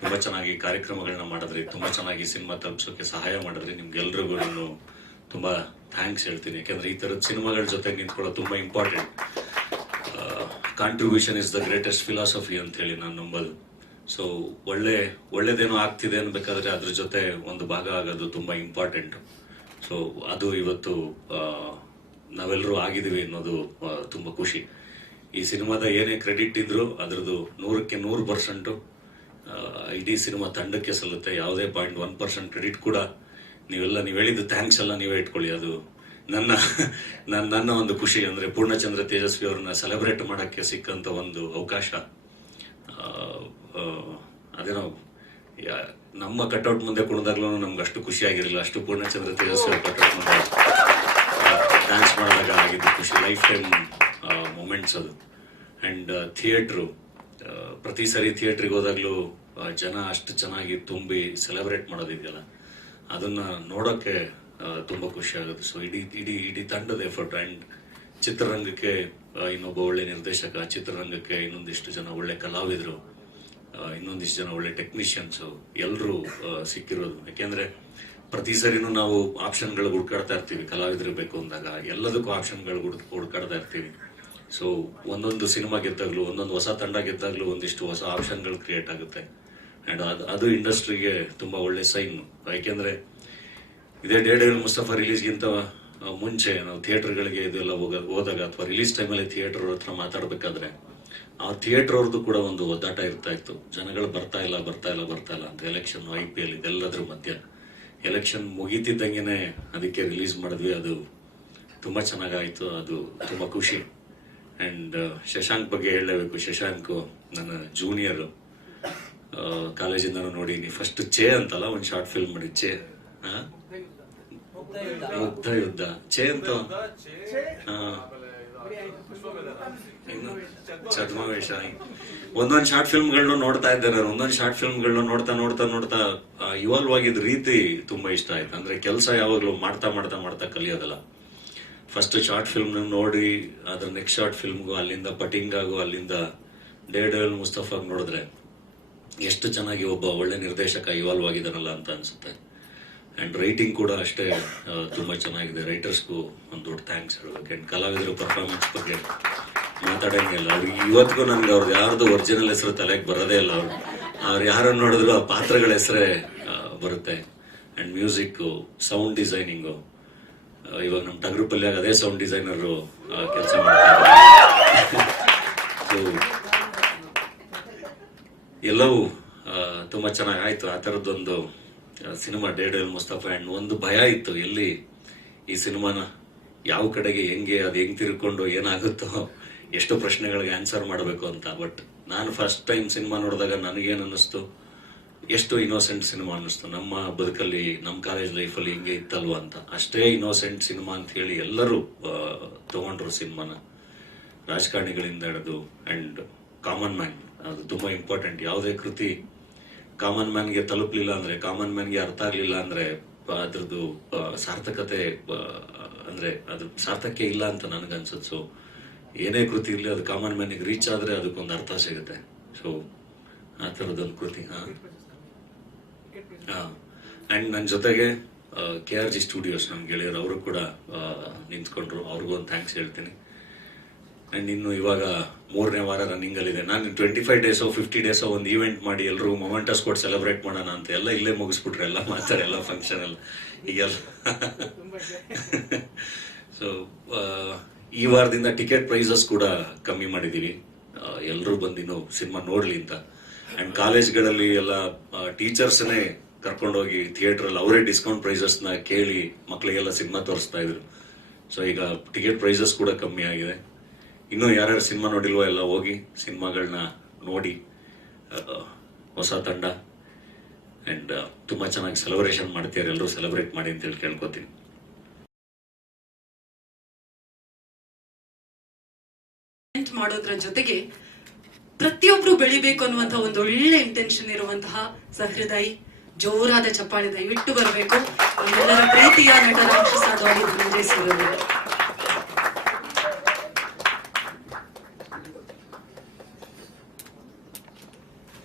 ತುಂಬಾ ಚೆನ್ನಾಗಿ ಕಾರ್ಯಕ್ರಮಗಳನ್ನ ಮಾಡಿದ್ರಿ, ತುಂಬಾ ಚೆನ್ನಾಗಿ ಸಿನಿಮಾ ತಲುಪಿಸೋಕೆ ಸಹಾಯ ಮಾಡಿದ್ರಿ. ನಿಮ್ಗೆಲ್ರಿಗೂ ನಾನು ತುಂಬಾ ಥ್ಯಾಂಕ್ಸ್ ಹೇಳ್ತೀನಿ. ಯಾಕಂದ್ರೆ ಈ ತರದ ಸಿನಿಮಾಗಳ ಜೊತೆ ನಿಂತ್ಕೊಳ್ಳೋದು ತುಂಬಾ important. Contribution is the greatest philosophy ಅಂತ ಹೇಳಿ ನಾನು ನಂಬೋದು. ಸೊ ಒಳ್ಳೇದೇನೋ ಆಗ್ತಿದೆ ಅನ್ಬೇಕಾದ್ರೆ ಅದ್ರ ಜೊತೆ ಒಂದು ಭಾಗ ಆಗೋದು ತುಂಬಾ ಇಂಪಾರ್ಟೆಂಟ್. ಸೊ ಅದು ಇವತ್ತು ನಾವೆಲ್ಲರೂ ಆಗಿದ್ದೀವಿ ಅನ್ನೋದು ತುಂಬಾ ಖುಷಿ. ಈ ಸಿನಿಮಾದ ಏನೇ ಕ್ರೆಡಿಟ್ ಇದ್ರು ಅದ್ರದ್ದು 100ಕ್ಕೆ 100% ಇಡೀ ಸಿನಿಮಾ ತಂಡಕ್ಕೆ ಸಲ್ಲುತ್ತೆ. ಯಾವುದೇ 0.1% ಕ್ರೆಡಿಟ್ ಕೂಡ ನೀವು ಹೇಳಿದ ಥ್ಯಾಂಕ್ಸ್ ಎಲ್ಲ ನೀವೇ ಇಟ್ಕೊಳ್ಳಿ. ಅದು ನನ್ನ ಒಂದು ಖುಷಿ. ಅಂದ್ರೆ ಪೂರ್ಣಚಂದ್ರ ತೇಜಸ್ವಿ ಅವ್ರನ್ನ ಸೆಲೆಬ್ರೇಟ್ ಮಾಡಕ್ಕೆ ಸಿಕ್ಕಂತ ಒಂದು ಅವಕಾಶ. ಅದೇನೋ ನಮ್ಮ ಕಟ್ಔಟ್ ಮುಂದೆ ಕುಣಿದಾಗ್ಲೂ ನಮ್ಗೆ ಅಷ್ಟು ಖುಷಿ ಆಗಿರಲಿಲ್ಲ, ಅಷ್ಟು ಪೂರ್ಣಚಂದ್ರ ತೇಜಸ್ವಿ ಅವ್ರ ಕಟ್ಔಟ್ ಮುಂದೆ ಡ್ಯಾನ್ಸ್ ಮಾಡಿದಾಗ ಆಗಿದ್ದು ಖುಷಿ. ಲೈಫ್ ಟೈಮ್ ಮೊಮೆಂಟ್ಸ್ ಅದು. ಅಂಡ್ ಥಿಯೇಟ್ರು, ಪ್ರತಿ ಸರಿ ಥಿಯೇಟ್ರಿಗೆ ಹೋದಾಗ್ಲೂ ಜನ ಅಷ್ಟು ಚೆನ್ನಾಗಿ ತುಂಬಿ ಸೆಲೆಬ್ರೇಟ್ ಮಾಡೋದಿದೆಯಲ್ಲ, ಅದನ್ನ ನೋಡೋಕ್ಕೆ ತುಂಬಾ ಖುಷಿ ಆಗುತ್ತೆ. ಸೊ ಇಡೀ ತಂಡದ ಎಫರ್ಟ್. ಅಂಡ್ ಚಿತ್ರರಂಗಕ್ಕೆ ಇನ್ನೊಬ್ಬ ಒಳ್ಳೆ ನಿರ್ದೇಶಕ, ಚಿತ್ರರಂಗಕ್ಕೆ ಇನ್ನೊಂದಿಷ್ಟು ಜನ ಒಳ್ಳೆ ಕಲಾವಿದರು, ಇನ್ನೊಂದಿಷ್ಟು ಜನ ಒಳ್ಳೆ ಟೆಕ್ನಿಷಿಯನ್ಸ್ ಎಲ್ಲರೂ ಸಿಕ್ಕಿರೋದು. ಯಾಕೆಂದ್ರೆ ಪ್ರತಿ ಸರಿನೂ ನಾವು ಆಪ್ಷನ್ಗಳು ಹುಡ್ಕಾಡ್ತಾ ಇರ್ತೀವಿ. ಕಲಾವಿದರು ಬೇಕು ಅಂದಾಗ ಎಲ್ಲದಕ್ಕೂ ಆಪ್ಷನ್ಗಳು ಹುಡ್ಕಾಡ್ತಾ ಇರ್ತೀವಿ. ಸೊ ಒಂದೊಂದು ಸಿನಿಮಾ ಗೆದ್ದಾಗ್ಲೂ, ಒಂದೊಂದು ಹೊಸ ತಂಡ ಗೆದ್ದಾಗ್ಲೂ ಒಂದಿಷ್ಟು ಹೊಸ ಆಪ್ಷನ್ಗಳು ಕ್ರಿಯೇಟ್ ಆಗುತ್ತೆ. ಅಂಡ್ ಅದು ಇಂಡಸ್ಟ್ರಿಗೆ ತುಂಬಾ ಒಳ್ಳೆ ಸೈನ್. ಯಾಕೆಂದ್ರೆ ಇದೇ ಡೇಡೇಲ್ ಮುಸ್ತಫಾ ರಿಲೀಸ್ಗಿಂತ ಮುಂಚೆ ನಾವು ಥಿಯೇಟರ್ಗಳಿಗೆ ಇದೆಲ್ಲ ಹೋದಾಗ ಅಥವಾ ರಿಲೀಸ್ ಟೈಮಲ್ಲಿ ಥಿಯೇಟರ್ ಹತ್ರ ಮಾತಾಡ್ಬೇಕಾದ್ರೆ ಆ ಥಿಯೇಟರ್ ಅವ್ರದ್ದು ಕೂಡ ಒಂದು ಒದ್ದಾಟ ಇರ್ತಾ ಇತ್ತು. ಜನಗಳು ಬರ್ತಾ ಇಲ್ಲ ಅಂತ. ಎಲೆಕ್ಷನ್, IPL ಇದೆಲ್ಲದ್ರ ಮಧ್ಯ ಎಲೆಕ್ಷನ್ ಮುಗೀತಿದ್ದಂಗೆನೆ ಅದಕ್ಕೆ ರಿಲೀಸ್ ಮಾಡಿದ್ವಿ. ಅದು ತುಂಬಾ ಚೆನ್ನಾಗಾಯ್ತು, ಅದು ತುಂಬಾ ಖುಷಿ. ಅಂಡ್ ಶಶಾಂಕ್ ಬಗ್ಗೆ ಹೇಳಲೇಬೇಕು. ಶಶಾಂಕ್ ನನ್ನ ಜೂನಿಯರ್, ಕಾಲೇಜಿಂದ ನೋಡಿನಿ. ಫಸ್ಟ್ ಚೇ ಅಂತಲ್ಲ ಒಂದು ಶಾರ್ಟ್ ಫಿಲ್ಮ್ ಮಾಡಿ, ಚೇ ಮುಗ್ಧ ಯುದ್ಧ, ಚೇ ಅಂತ ಛದ್ಮವೇಷ, ಒಂದೊಂದು ಶಾರ್ಟ್ ಫಿಲ್ಮ್ಗಳನ್ನ ನೋಡ್ತಾ ಇದ್ದೆ ನಾನು. ಒಂದೊಂದು ಶಾರ್ಟ್ ಫಿಲ್ಮ್ಗಳನ್ನ ನೋಡ್ತಾ ಇವಾಲ್ವ್ ಆಗಿದ್ದ ರೀತಿ ತುಂಬಾ ಇಷ್ಟ ಆಯ್ತು. ಅಂದ್ರೆ ಕೆಲಸ ಯಾವಾಗ್ಲೂ ಮಾಡ್ತಾ ಕಲಿಯೋದಲ್ಲ. ಫಸ್ಟ್ ಶಾರ್ಟ್ ಫಿಲ್ಮ್ ನೋಡಿ ಅದ್ರ ನೆಕ್ಸ್ಟ್ ಶಾರ್ಟ್ ಫಿಲ್ಮ್ಗೂ, ಅಲ್ಲಿಂದ ಪಟಿಂಗಾಗು, ಅಲ್ಲಿಂದ ಡೇಡೇಲ್ ಮುಸ್ತಫಾಗ್ ನೋಡಿದ್ರೆ ಎಷ್ಟು ಚೆನ್ನಾಗಿ ಒಬ್ಬ ಒಳ್ಳೆ ನಿರ್ದೇಶಕ ಇವಾಲ್ವ್ ಆಗಿದಾನಲ್ಲ ಅಂತ ಅನ್ಸುತ್ತೆ. ಅಂಡ್ ರೈಟಿಂಗ್ ಕೂಡ ಅಷ್ಟೇ ತುಂಬಾ ಚೆನ್ನಾಗಿದೆ. ರೈಟರ್ಸ್ಗೂ ಒಂದು ದೊಡ್ಡ ಥ್ಯಾಂಕ್ಸ್ ಹೇಳ್ಬೇಕು. ಅಂಡ್ ಕಲಾವಿದರ ಪರ್ಫಾರ್ಮೆನ್ಸ್ ಬಗ್ಗೆ ಮಾತಾಡಂಗೆ ಇಲ್ಲ. ಅವ್ರಿಗೆ ಇವತ್ತಿಗೂ ನನ್ಗೆ ಅವ್ರದ್ದು ಯಾರ್ದು ಒರಿಜಿನಲ್ ಹೆಸರು ತಲೆಗೆ ಬರೋದೇ ಇಲ್ಲ. ಅವ್ರು ಯಾರನ್ನು ನೋಡಿದ್ರು ಆ ಪಾತ್ರಗಳ ಹೆಸರೇ ಬರುತ್ತೆ. ಅಂಡ್ ಮ್ಯೂಸಿಕ್, ಸೌಂಡ್ ಡಿಸೈನಿಂಗು, ಇವಾಗ ನಮ್ಮ ಟಗರುಪಲ್ಯಾಗ ಅದೇ ಸೌಂಡ್ ಡಿಸೈನರ್ ಕೆಲಸ ಮಾಡ್ತಾರೆ. ಎಲ್ಲವೂ ತುಂಬಾ ಚೆನ್ನಾಗಿ ಆಯ್ತು. ಆ ಥರದ್ದೊಂದು ಸಿನಿಮಾ ಡೇಡೇಲ್ ಮುಸ್ತಫಾ. ಅಂಡ್ ಒಂದು ಭಯ ಇತ್ತು, ಎಲ್ಲಿ ಈ ಸಿನಿಮಾನ ಯಾವ ಕಡೆಗೆ ಹೆಂಗೆ ತಿರ್ಕೊಂಡು ಏನಾಗುತ್ತೋ, ಎಷ್ಟು ಪ್ರಶ್ನೆಗಳಿಗೆ ಆನ್ಸರ್ ಮಾಡಬೇಕು ಅಂತ. ಬಟ್ ನಾನು ಫಸ್ಟ್ ಟೈಮ್ ಸಿನಿಮಾ ನೋಡಿದಾಗ ನನಗೇನು ಅನ್ನಿಸ್ತು, ಎಷ್ಟು ಇನ್ನೋಸೆಂಟ್ ಸಿನಿಮಾ ಅನ್ನಿಸ್ತು. ನಮ್ಮ ಬದುಕಲ್ಲಿ, ನಮ್ಮ ಕಾಲೇಜ್ ಲೈಫಲ್ಲಿ ಹಿಂಗೆ ಇತ್ತಲ್ವ ಅಂತ. ಅಷ್ಟೇ ಇನ್ನೋಸೆಂಟ್ ಸಿನಿಮಾ ಅಂತ ಹೇಳಿ ಎಲ್ಲರೂ ತಗೊಂಡ್ರು ಸಿನಿಮಾನ, ರಾಜಕಾರಣಿಗಳಿಂದ ಹಿಡಿದು. ಆ್ಯಂಡ್ ಕಾಮನ್ ಮ್ಯಾನ್, ಅದು ತುಂಬ ಇಂಪಾರ್ಟೆಂಟ್. ಯಾವುದೇ ಕೃತಿ ಕಾಮನ್ ಮ್ಯಾನ್ಗೆ ತಲುಪಲಿಲ್ಲ ಅಂದರೆ, ಕಾಮನ್ ಮ್ಯಾನ್ಗೆ ಅರ್ಥ ಆಗಲಿಲ್ಲ ಅಂದರೆ ಅದ್ರದ್ದು ಸಾರ್ಥಕತೆ ಅಂದರೆ ಅದು ಸಾರ್ಥಕ್ಯ ಇಲ್ಲ ಅಂತ ನನಗನ್ಸುತ್ತೆ. ಸೊ ಏನೇ ಕೃತಿ ಇರಲಿ, ಅದು ಕಾಮನ್ ಮ್ಯಾನಿಗೆ ರೀಚ್ ಆದರೆ ಅದಕ್ಕೊಂದು ಅರ್ಥ ಸಿಗುತ್ತೆ. ಸೊ ಆ ಥರದೊಂದು ಕೃತಿ. ಆ್ಯಂಡ್ ನನ್ನ ಜೊತೆಗೆ KRG ಸ್ಟುಡಿಯೋಸ್ ನಮ್ಮ ಗೆಳೆಯರು, ಅವರು ಕೂಡ ನಿಂತ್ಕೊಂಡ್ರು. ಅವ್ರಿಗೂ ಒಂದು ಥ್ಯಾಂಕ್ಸ್ ಹೇಳ್ತೀನಿ. ಆ್ಯಂಡ್ ಇನ್ನು ಇವಾಗ 3ನೇ ವಾರ ರನ್ನಿಂಗಲ್ಲಿದೆ. ನಾನು 25 ಡೇಸೋ 50 ಡೇಸೋ ಒಂದು ಈವೆಂಟ್ ಮಾಡಿ ಎಲ್ಲರೂ ಮೊಮೆಂಟಸ್ ಕೊಟ್ಟು ಸೆಲೆಬ್ರೇಟ್ ಮಾಡೋಣ ಅಂತ ಎಲ್ಲ ಇಲ್ಲೇ ಮುಗಿಸ್ಬಿಟ್ರೆ, ಎಲ್ಲ ಮಾತಾಡಿ, ಎಲ್ಲ ಫಂಕ್ಷನ್ ಎಲ್ಲ ಈಗೆಲ್ಲ. ಸೊ ಈ ವಾರದಿಂದ ಟಿಕೆಟ್ ಪ್ರೈಸಸ್ ಕೂಡ ಕಮ್ಮಿ ಮಾಡಿದ್ದೀವಿ, ಎಲ್ಲರೂ ಬಂದಿನ್ನು ಸಿನಿಮಾ ನೋಡ್ಲಿ ಅಂತ. ಆ್ಯಂಡ್ ಕಾಲೇಜ್ಗಳಲ್ಲಿ ಎಲ್ಲ ಟೀಚರ್ಸ್ನೇ ಕರ್ಕೊಂಡೋಗಿ ಥಿಯೇಟ್ರಲ್ಲಿ ಅವರೇ ಡಿಸ್ಕೌಂಟ್ ಪ್ರೈಸಸ್ನ ಕೇಳಿ ಮಕ್ಕಳಿಗೆಲ್ಲ ಸಿನಿಮಾ ತೋರಿಸ್ತಾ ಇದ್ರು. ಸೊ ಈಗ ಟಿಕೆಟ್ ಪ್ರೈಸಸ್ ಕೂಡ ಕಮ್ಮಿ ಆಗಿದೆ. ಇನ್ನೂ ಯಾರ್ಯಾರು ಸಿನಿಮಾ ನೋಡಿಲ್ವೋ ಎಲ್ಲ ಹೋಗಿ ಸಿನಿಮಾಗಳನ್ನ ನೋಡಿ. ಹೊಸ ತಂಡ ಆ್ಯಂಡ್ ತುಂಬ ಚೆನ್ನಾಗಿ ಸೆಲೆಬ್ರೇಷನ್ ಮಾಡ್ತೀರ, ಎಲ್ಲರೂ ಸೆಲೆಬ್ರೇಟ್ ಮಾಡಿ ಅಂತೇಳಿ ಕೇಳ್ಕೊತೀನಿ. ಮಾಡೋದ್ರ ಜೊತೆಗೆ ಪ್ರತಿಯೊಬ್ರು ಬೆಳಿಬೇಕು ಅನ್ನುವಂತಹ ಒಂದು ಒಳ್ಳೆ ಇಂಟೆನ್ಷನ್ ಇರುವಂತಹ ಸಹೃದಯಿ, ಜೋರಾದ ಚಪ್ಪಾಳೆ ದಯವಿಟ್ಟು ಬರಬೇಕು. ನಮ್ಮೆಲ್ಲರ ಪ್ರೀತಿಯ ನಟ ರಾಕ್ಷಸ ಧನಂಜಯ್.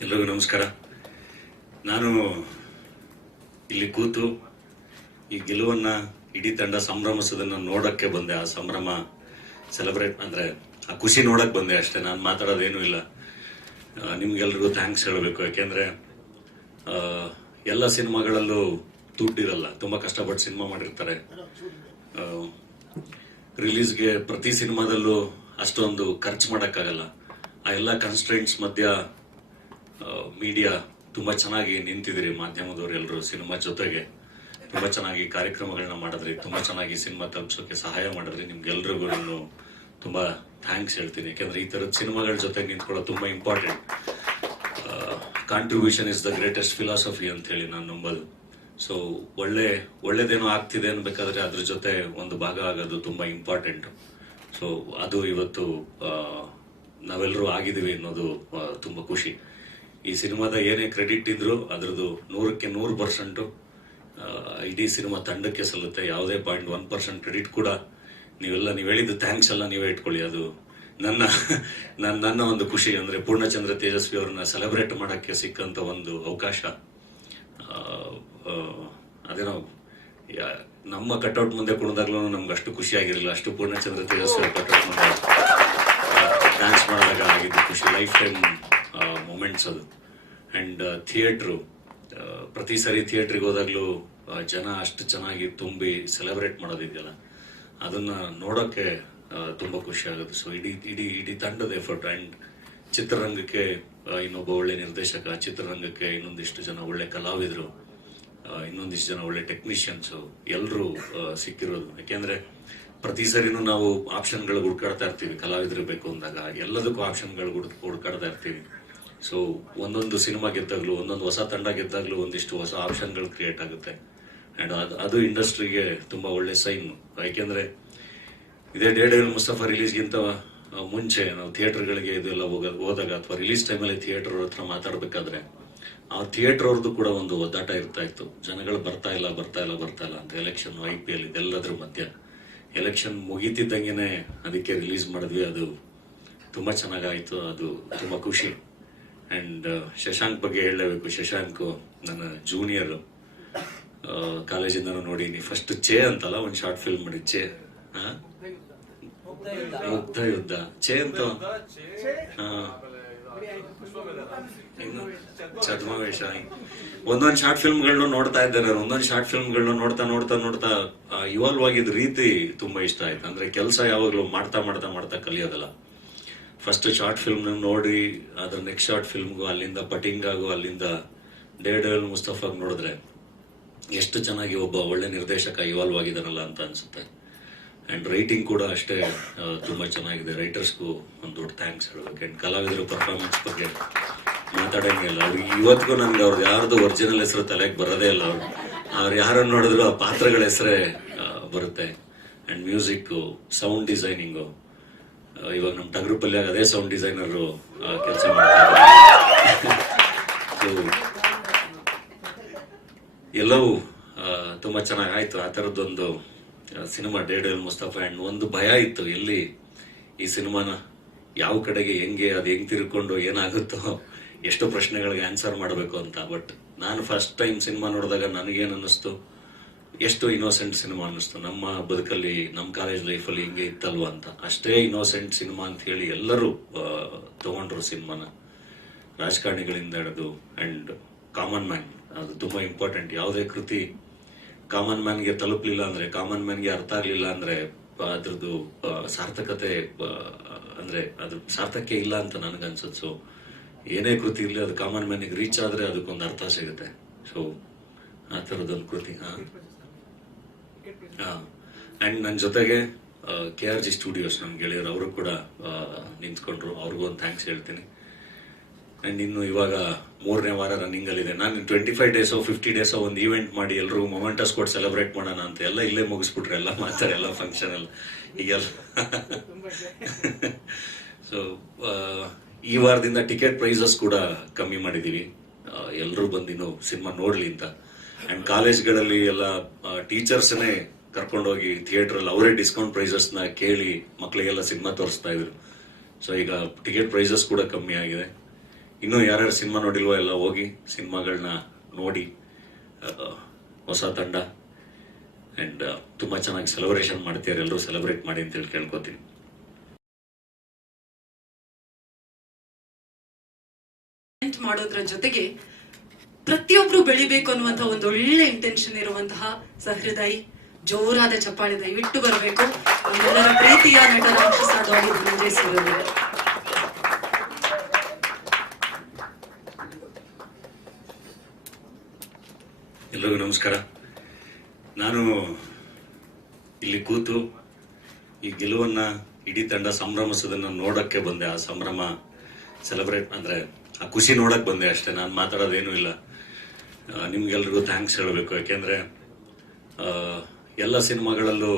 ಎಲ್ಲರಿಗೂ ನಮಸ್ಕಾರ. ನಾನು ಇಲ್ಲಿ ಕೂತು ಈ ಗೆಲುವನ್ನ ಇಡೀ ತಂಡ ಸಂಭ್ರಮಿಸೋದನ್ನ ನೋಡಕ್ಕೆ ಬಂದೆ. ಆ ಸಂಭ್ರಮ ಸೆಲೆಬ್ರೇಟ್ ಅಂದ್ರೆ ಆ ಖುಷಿ ನೋಡಕ್ ಬಂದೆ ಅಷ್ಟೇ. ನಾನು ಮಾತಾಡೋದೇನು ಇಲ್ಲ. ನಿಮ್ಗೆಲ್ರಿಗೂ ಥ್ಯಾಂಕ್ಸ್ ಹೇಳಬೇಕು. ಯಾಕೆಂದ್ರೆ ಎಲ್ಲ ಸಿನಿಮಾಗಳಲ್ಲೂ ದುಡ್ಡಿರಲ್ಲ, ತುಂಬಾ ಕಷ್ಟಪಟ್ಟು ಸಿನಿಮಾ ಮಾಡಿರ್ತಾರೆ. ರಿಲೀಸ್ಗೆ ಪ್ರತಿ ಸಿನಿಮಾದಲ್ಲೂ ಅಷ್ಟೊಂದು ಖರ್ಚು ಮಾಡೋಕ್ಕಾಗಲ್ಲ. ಆ ಎಲ್ಲ ಕನ್ಸ್ಟ್ರೆಂಟ್ಸ್ ಮಧ್ಯ ಮೀಡಿಯಾ ತುಂಬಾ ಚೆನ್ನಾಗಿ ನಿಂತಿದ್ರಿ, ಮಾಧ್ಯಮದವರು ಎಲ್ಲರೂ ಸಿನಿಮಾ ಜೊತೆಗೆ ತುಂಬಾ ಚೆನ್ನಾಗಿ ಕಾರ್ಯಕ್ರಮಗಳನ್ನ ಮಾಡಿದ್ರಿ, ತುಂಬಾ ಚೆನ್ನಾಗಿ ಸಿನಿಮಾ ತಲುಪಿಸೋಕೆ ಸಹಾಯ ಮಾಡಿದ್ರಿ. ನಿಮ್ಗೆಲ್ರಿಗೂ ನಾನು ತುಂಬಾ ಥ್ಯಾಂಕ್ಸ್ ಹೇಳ್ತೀನಿ. ಯಾಕೆಂದ್ರೆ ಈ ತರದ ಸಿನಿಮಾಗಳ ಜೊತೆಗೆ ನಿಂತ್ಕೊಳ್ಳೋದು ತುಂಬಾ important. Contribution is the greatest philosophy ಅಂತ ಹೇಳಿ ನಾನು ನಂಬೋದು. ಸೊ ಒಳ್ಳೇದೇನೋ ಆಗ್ತಿದೆ ಅನ್ಬೇಕಾದ್ರೆ ಅದ್ರ ಜೊತೆ ಒಂದು ಭಾಗ ಆಗೋದು ತುಂಬಾ ಇಂಪಾರ್ಟೆಂಟ್. ಸೊ ಅದು ಇವತ್ತು ನಾವೆಲ್ಲರೂ ಆಗಿದ್ದೀವಿ ಅನ್ನೋದು ತುಂಬಾ ಖುಷಿ. ಈ ಸಿನಿಮಾದ ಏನೇ ಕ್ರೆಡಿಟ್ ಇದ್ರು ಅದ್ರದ್ದು 100ಕ್ಕೆ 100% ಇಡೀ ಸಿನಿಮಾ ತಂಡಕ್ಕೆ ಸಲ್ಲುತ್ತೆ. ಯಾವುದೇ 0.1% ಕ್ರೆಡಿಟ್ ಕೂಡ ನೀವು ಹೇಳಿದ್ದು ಥ್ಯಾಂಕ್ಸ್ ಎಲ್ಲ ನೀವೇ ಇಟ್ಕೊಳ್ಳಿ. ಅದು ನನ್ನ ಒಂದು ಖುಷಿ. ಅಂದ್ರೆ ಪೂರ್ಣಚಂದ್ರ ತೇಜಸ್ವಿ ಅವ್ರನ್ನ ಸೆಲೆಬ್ರೇಟ್ ಮಾಡಕ್ಕೆ ಸಿಕ್ಕಂತ ಒಂದು ಅವಕಾಶ. ಅದೇನೋ ನಮ್ಮ ಕಟ್ಔಟ್ ಮುಂದೆ ಕುಣಿದಾಗ್ಲೂ ನಮ್ಗೆ ಅಷ್ಟು ಖುಷಿ ಆಗಿರಲಿಲ್ಲ, ಅಷ್ಟು ಪೂರ್ಣಚಂದ್ರ ತೇಜಸ್ವಿ ಅವ್ರ ಕಟ್ಔಟ್ ಮುಂದೆ ಡ್ಯಾನ್ಸ್ ಮಾಡಿದಾಗ ಆಗಿದ್ದು ಖುಷಿ. ಲೈಫ್ ಟೈಮ್ ಮೂಮೆಂಟ್ಸ್ ಅದು. ಅಂಡ್ ಥಿಯೇಟ್ರು, ಪ್ರತಿ ಸರಿ ಥಿಯೇಟ್ರಿಗೆ ಹೋದಾಗ್ಲೂ ಜನ ಅಷ್ಟು ಚೆನ್ನಾಗಿ ತುಂಬಿ ಸೆಲೆಬ್ರೇಟ್ ಮಾಡೋದಿದೆಯಲ್ಲ, ಅದನ್ನ ನೋಡೋಕೆ ತುಂಬಾ ಖುಷಿ ಆಗುತ್ತೆ. ಸೊ ಇಡೀ ತಂಡದ ಎಫರ್ಟ್. ಅಂಡ್ ಚಿತ್ರರಂಗಕ್ಕೆ ಇನ್ನೊಬ್ಬ ಒಳ್ಳೆ ನಿರ್ದೇಶಕ, ಚಿತ್ರರಂಗಕ್ಕೆ ಇನ್ನೊಂದಿಷ್ಟು ಜನ ಒಳ್ಳೆ ಕಲಾವಿದರು, ಇನ್ನೊಂದಿಷ್ಟು ಜನ ಒಳ್ಳೆ ಟೆಕ್ನಿಷಿಯನ್ಸು ಎಲ್ಲರೂ ಸಿಕ್ಕಿರೋದು. ಯಾಕೆಂದ್ರೆ ಪ್ರತಿ ಸರಿನೂ ನಾವು ಆಪ್ಷನ್ಗಳು ಹುಡ್ಕಾಡ್ತಾ ಇರ್ತೀವಿ. ಕಲಾವಿದರು ಬೇಕು ಅಂದಾಗ ಎಲ್ಲದಕ್ಕೂ ಆಪ್ಷನ್ಗಳು ಹುಡ್ಕಾಡ್ತಾ ಇರ್ತೀವಿ. ಸೊ ಒಂದೊಂದು ಸಿನಿಮಾ ಗೆದ್ದಾಗ್ಲೂ, ಒಂದೊಂದು ಹೊಸ ತಂಡ ಗೆದ್ದಾಗ್ಲೂ ಒಂದಿಷ್ಟು ಹೊಸ ಆಪ್ಷನ್ಗಳು ಕ್ರಿಯೇಟ್ ಆಗುತ್ತೆ. ಅಂಡ್ ಅದು ಇಂಡಸ್ಟ್ರಿಗೆ ತುಂಬಾ ಒಳ್ಳೆ ಸೈನ್. ಯಾಕೆಂದ್ರೆ ಇದೇ ಡೇಡೇಲ್ ಮುಸ್ತಫಾ ರಿಲೀಸ್ಗಿಂತ ಮುಂಚೆ ನಾವು ಥಿಯೇಟರ್ಗಳಿಗೆ ಇದೆಲ್ಲ ಹೋದಾಗ ಅಥವಾ ರಿಲೀಸ್ ಟೈಮಲ್ಲಿ ಥಿಯೇಟರ್ ಹತ್ರ ಮಾತಾಡ್ಬೇಕಾದ್ರೆ ಆ ಥಿಯೇಟರ್ ಅವ್ರದ್ದು ಕೂಡ ಒಂದು ಒದ್ದಾಟ ಇರ್ತಾ ಇತ್ತು. ಜನಗಳು ಬರ್ತಾ ಇಲ್ಲ ಅಂತ. ಎಲೆಕ್ಷನ್, IPL ಇದೆಲ್ಲದ್ರ ಮಧ್ಯ ಎಲೆಕ್ಷನ್ ಮುಗೀತಿದ್ದಂಗೆನೆ ಅದಕ್ಕೆ ರಿಲೀಸ್ ಮಾಡಿದ್ವಿ. ಅದು ತುಂಬಾ ಚೆನ್ನಾಗಾಯ್ತು, ಅದು ತುಂಬಾ ಖುಷಿ. ಅಂಡ್ ಶಶಾಂಕ್ ಬಗ್ಗೆ ಹೇಳಲೇಬೇಕು. ಶಶಾಂಕ್ ನನ್ನ ಜೂನಿಯರ್, ಕಾಲೇಜಿಂದ ನೋಡಿನಿ. ಫಸ್ಟ್ ಚೇ ಅಂತಲ್ಲ ಒಂದು ಶಾರ್ಟ್ ಫಿಲ್ಮ್ ಮಾಡಿ, ಚೇ ಮುಗ್ಧ ಯುದ್ಧ, ಚೇ ಅಂತ ಛದ್ಮವೇಷ, ಒಂದೊಂದು ಶಾರ್ಟ್ ಫಿಲ್ಮ್ಗಳನ್ನ ನೋಡ್ತಾ ಇದ್ದಾರೆ. ಒಂದೊಂದು ಶಾರ್ಟ್ ಫಿಲ್ಮ್ಗಳನ್ನ ನೋಡ್ತಾ ಇವಾಲ್ವ್ ಆಗಿದ್ ರೀತಿ ತುಂಬಾ ಇಷ್ಟ ಆಯ್ತು. ಅಂದ್ರೆ ಕೆಲಸ ಯಾವಾಗ್ಲೂ ಮಾಡ್ತಾ ಕಲಿಯೋದಲ್ಲ. ಫಸ್ಟ್ ಶಾರ್ಟ್ ಫಿಲ್ಮ್ ನೋಡಿ ಅದ್ರ ನೆಕ್ಸ್ಟ್ ಶಾರ್ಟ್ ಫಿಲ್ಮ್ಗೂ, ಅಲ್ಲಿಂದ ಪಟಿಂಗಾಗೂ, ಅಲ್ಲಿಂದ ಡೇಡೇಲ್ ಮುಸ್ತಫಾಗ್ ನೋಡಿದ್ರೆ ಎಷ್ಟು ಚೆನ್ನಾಗಿ ಒಬ್ಬ ಒಳ್ಳೆ ನಿರ್ದೇಶಕ ಇವಾಲ್ವ್ ಆಗಿದಾರಲ್ಲ ಅಂತ ಅನ್ಸುತ್ತೆ. ಆ್ಯಂಡ್ ರೈಟಿಂಗ್ ಕೂಡ ಅಷ್ಟೇ ತುಂಬ ಚೆನ್ನಾಗಿದೆ. ರೈಟರ್ಸ್ಗೂ ಒಂದು ದೊಡ್ಡ ಥ್ಯಾಂಕ್ಸ್ ಹೇಳ್ಬೇಕು. ಆ್ಯಂಡ್ ಕಲಾವಿದರ ಪರ್ಫಾರ್ಮೆನ್ಸ್ ಬಗ್ಗೆ ಮಾತಾಡೋಂಗೆ ಇಲ್ಲ. ಅವ್ರಿಗೆ ಇವತ್ತಿಗೂ ನನಗೆ ಅವ್ರದ್ದು ಯಾರ್ದು ಒರಿಜಿನಲ್ ಹೆಸರು ತಲೆಗೆ ಬರೋದೇ ಇಲ್ಲ. ಅವ್ರು ಯಾರನ್ನು ನೋಡಿದ್ರು ಆ ಪಾತ್ರಗಳ ಹೆಸರೇ ಬರುತ್ತೆ. ಆ್ಯಂಡ್ ಮ್ಯೂಸಿಕ್ಕು, ಸೌಂಡ್ ಡಿಸೈನಿಂಗು, ಇವಾಗ ನಮ್ಮ ಟಗರು ಪಲ್ಯಾಗ ಅದೇ ಸೌಂಡ್ ಡಿಸೈನರು ಕೆಲಸ ಮಾಡ್ತಾರೆ. ಎಲ್ಲವೂ ತುಂಬ ಚೆನ್ನಾಗಾಯ್ತು. ಆ ಥರದ್ದೊಂದು ಸಿನಿಮಾ ಡೇಡಲ್ ಮುಸ್ತಫಾ. ಆ್ಯಂಡ್ ಒಂದು ಭಯ ಇತ್ತು, ಎಲ್ಲಿ ಈ ಸಿನಿಮಾನ ಯಾವ ಕಡೆಗೆ ಹೆಂಗೆ ಅದು ಹೆಂಗೆ ತಿರ್ಕೊಂಡು ಏನಾಗುತ್ತೋ, ಎಷ್ಟೋ ಪ್ರಶ್ನೆಗಳಿಗೆ ಆನ್ಸರ್ ಮಾಡಬೇಕು ಅಂತ. ಬಟ್ ನಾನು ಫಸ್ಟ್ ಟೈಮ್ ಸಿನಿಮಾ ನೋಡಿದಾಗ ನನಗೇನು ಅನ್ನಿಸ್ತು, ಎಷ್ಟು ಇನ್ನೋಸೆಂಟ್ ಸಿನಿಮಾ ಅನ್ನಿಸ್ತು. ನಮ್ಮ ಬದುಕಲ್ಲಿ, ನಮ್ಮ ಕಾಲೇಜ್ ಲೈಫಲ್ಲಿ ಹಿಂಗೆ ಇತ್ತಲ್ವ ಅಂತ. ಅಷ್ಟೇ ಇನ್ನೋಸೆಂಟ್ ಸಿನಿಮಾ ಅಂತ ಹೇಳಿ ಎಲ್ಲರೂ ತಗೊಂಡ್ರು ಸಿನಿಮಾನ, ರಾಜಕಾರಣಿಗಳಿಂದ ಹಿಡಿದು. ಆ್ಯಂಡ್ ಕಾಮನ್ ಮ್ಯಾನ್, ಅದು ತುಂಬ ಇಂಪಾರ್ಟೆಂಟ್. ಯಾವುದೇ ಕೃತಿ ಕಾಮನ್ ಮ್ಯಾನ್ಗೆ ತಲುಪಲಿಲ್ಲ ಅಂದರೆ, ಕಾಮನ್ ಮ್ಯಾನ್ಗೆ ಅರ್ಥ ಆಗಲಿಲ್ಲ ಅಂದರೆ ಅದ್ರದ್ದು ಸಾರ್ಥಕತೆ ಅಂದರೆ ಅದು ಸಾರ್ಥಕ್ಕೆ ಇಲ್ಲ ಅಂತ ನನಗನ್ಸುತ್ತೆ. ಸೊ ಏನೇ ಕೃತಿ ಇರಲಿ, ಅದು ಕಾಮನ್ ಮ್ಯಾನಿಗೆ ರೀಚ್ ಆದರೆ ಅದಕ್ಕೊಂದು ಅರ್ಥ ಸಿಗುತ್ತೆ. ಸೊ ಆ ಥರದೊಂದು ಕೃತಿ. ಹಾಂ. ಆ್ಯಂಡ್ ನನ್ನ ಜೊತೆಗೆ KRG ಸ್ಟುಡಿಯೋಸ್ ನಮ್ಮ ಗೆಳೆಯರು, ಅವರು ಕೂಡ ನಿಂತ್ಕೊಂಡ್ರು. ಅವ್ರಿಗೂ ಒಂದು ಥ್ಯಾಂಕ್ಸ್ ಹೇಳ್ತೀನಿ. ಆ್ಯಂಡ್ ಇನ್ನು ಇವಾಗ 3ನೇ ವಾರ ರನ್ನಿಂಗಲ್ಲಿದೆ. ನಾನು 25 ಡೇಸೋ 50 ಡೇಸೋ ಒಂದು ಈವೆಂಟ್ ಮಾಡಿ ಎಲ್ರಿಗೂ ಮೊಮೆಂಟಸ್ ಕೊಟ್ಟು ಸೆಲೆಬ್ರೇಟ್ ಮಾಡೋಣ ಅಂತ ಎಲ್ಲ ಇಲ್ಲೇ ಮುಗಿಸ್ಬಿಟ್ರೆ, ಎಲ್ಲ ಮಾತಾಡ, ಎಲ್ಲ ಫಂಕ್ಷನ್ ಎಲ್ಲ ಈಗೆಲ್ಲ. ಸೊ ಈ ವಾರದಿಂದ ಟಿಕೆಟ್ ಪ್ರೈಸಸ್ ಕೂಡ ಕಮ್ಮಿ ಮಾಡಿದ್ದೀವಿ, ಎಲ್ಲರೂ ಬಂದಿನ್ನು ಸಿನಿಮಾ ನೋಡ್ಲಿ ಅಂತ. ಆ್ಯಂಡ್ ಕಾಲೇಜ್ಗಳಲ್ಲಿ ಎಲ್ಲ ಟೀಚರ್ಸ್ನೇ ಕರ್ಕೊಂಡೋಗಿ ಥಿಯೇಟ್ರಲ್ಲಿ ಅವರೇ ಡಿಸ್ಕೌಂಟ್ ಪ್ರೈಸಸ್ನ ಕೇಳಿ ಮಕ್ಕಳಿಗೆಲ್ಲ ಸಿನಿಮಾ ತೋರಿಸ್ತಾ ಇದ್ರು. ಸೊ ಈಗ ಟಿಕೆಟ್ ಪ್ರೈಸಸ್ ಕೂಡ ಕಮ್ಮಿ ಆಗಿದೆ. ಇನ್ನೂ ಯಾರ್ಯಾರು ಸಿನಿಮಾ ನೋಡಿಲ್ವೋ ಎಲ್ಲ ಹೋಗಿ ಸಿನಿಮಾಗಳನ್ನ ನೋಡಿ. ಹೊಸ ತಂಡ ಆ್ಯಂಡ್ ತುಂಬ ಚೆನ್ನಾಗಿ ಸೆಲೆಬ್ರೇಷನ್ ಮಾಡ್ತೀರ, ಎಲ್ಲರೂ ಸೆಲೆಬ್ರೇಟ್ ಮಾಡಿ ಅಂತೇಳಿ ಕೇಳ್ಕೊತೀನಿ. ಮಾಡೋದ್ರ ಜೊತೆಗೆ ಪ್ರತಿಯೊಬ್ರು ಬೆಳಿಬೇಕು ಅನ್ನುವಂತಹ ಒಂದು ಒಳ್ಳೆ ಇಂಟೆನ್ಷನ್ ಇರುವಂತಹ ಸಹೃದಯಿ, ಜೋರಾದ ಚಪ್ಪಾಳೆ ದಯವಿಟ್ಟು ಬರಬೇಕು. ನಮ್ಮೆಲ್ಲರ ಪ್ರೀತಿಯ ನಟ ರಾಕ್ಷಸಾದವಾಗಿ ಧನಂಜಯ್. ಎಲ್ಲರಿಗೂ ನಮಸ್ಕಾರ. ನಾನು ಇಲ್ಲಿ ಕೂತು ಈ ಗೆಲುವನ್ನ ಇಡೀ ತಂಡ ಸಂಭ್ರಮಿಸೋದನ್ನ ನೋಡಕ್ಕೆ ಬಂದೆ. ಆ ಸಂಭ್ರಮ ಸೆಲೆಬ್ರೇಟ್ ಅಂದ್ರೆ ಆ ಖುಷಿ ನೋಡಕ್ ಬಂದೆ ಅಷ್ಟೇ. ನಾನು ಮಾತಾಡೋದೇನು ಇಲ್ಲ. ನಿಮ್ಗೆಲ್ರಿಗೂ ಥ್ಯಾಂಕ್ಸ್ ಹೇಳಬೇಕು. ಯಾಕೆಂದ್ರೆ ಎಲ್ಲ ಸಿನಿಮಾಗಳಲ್ಲೂ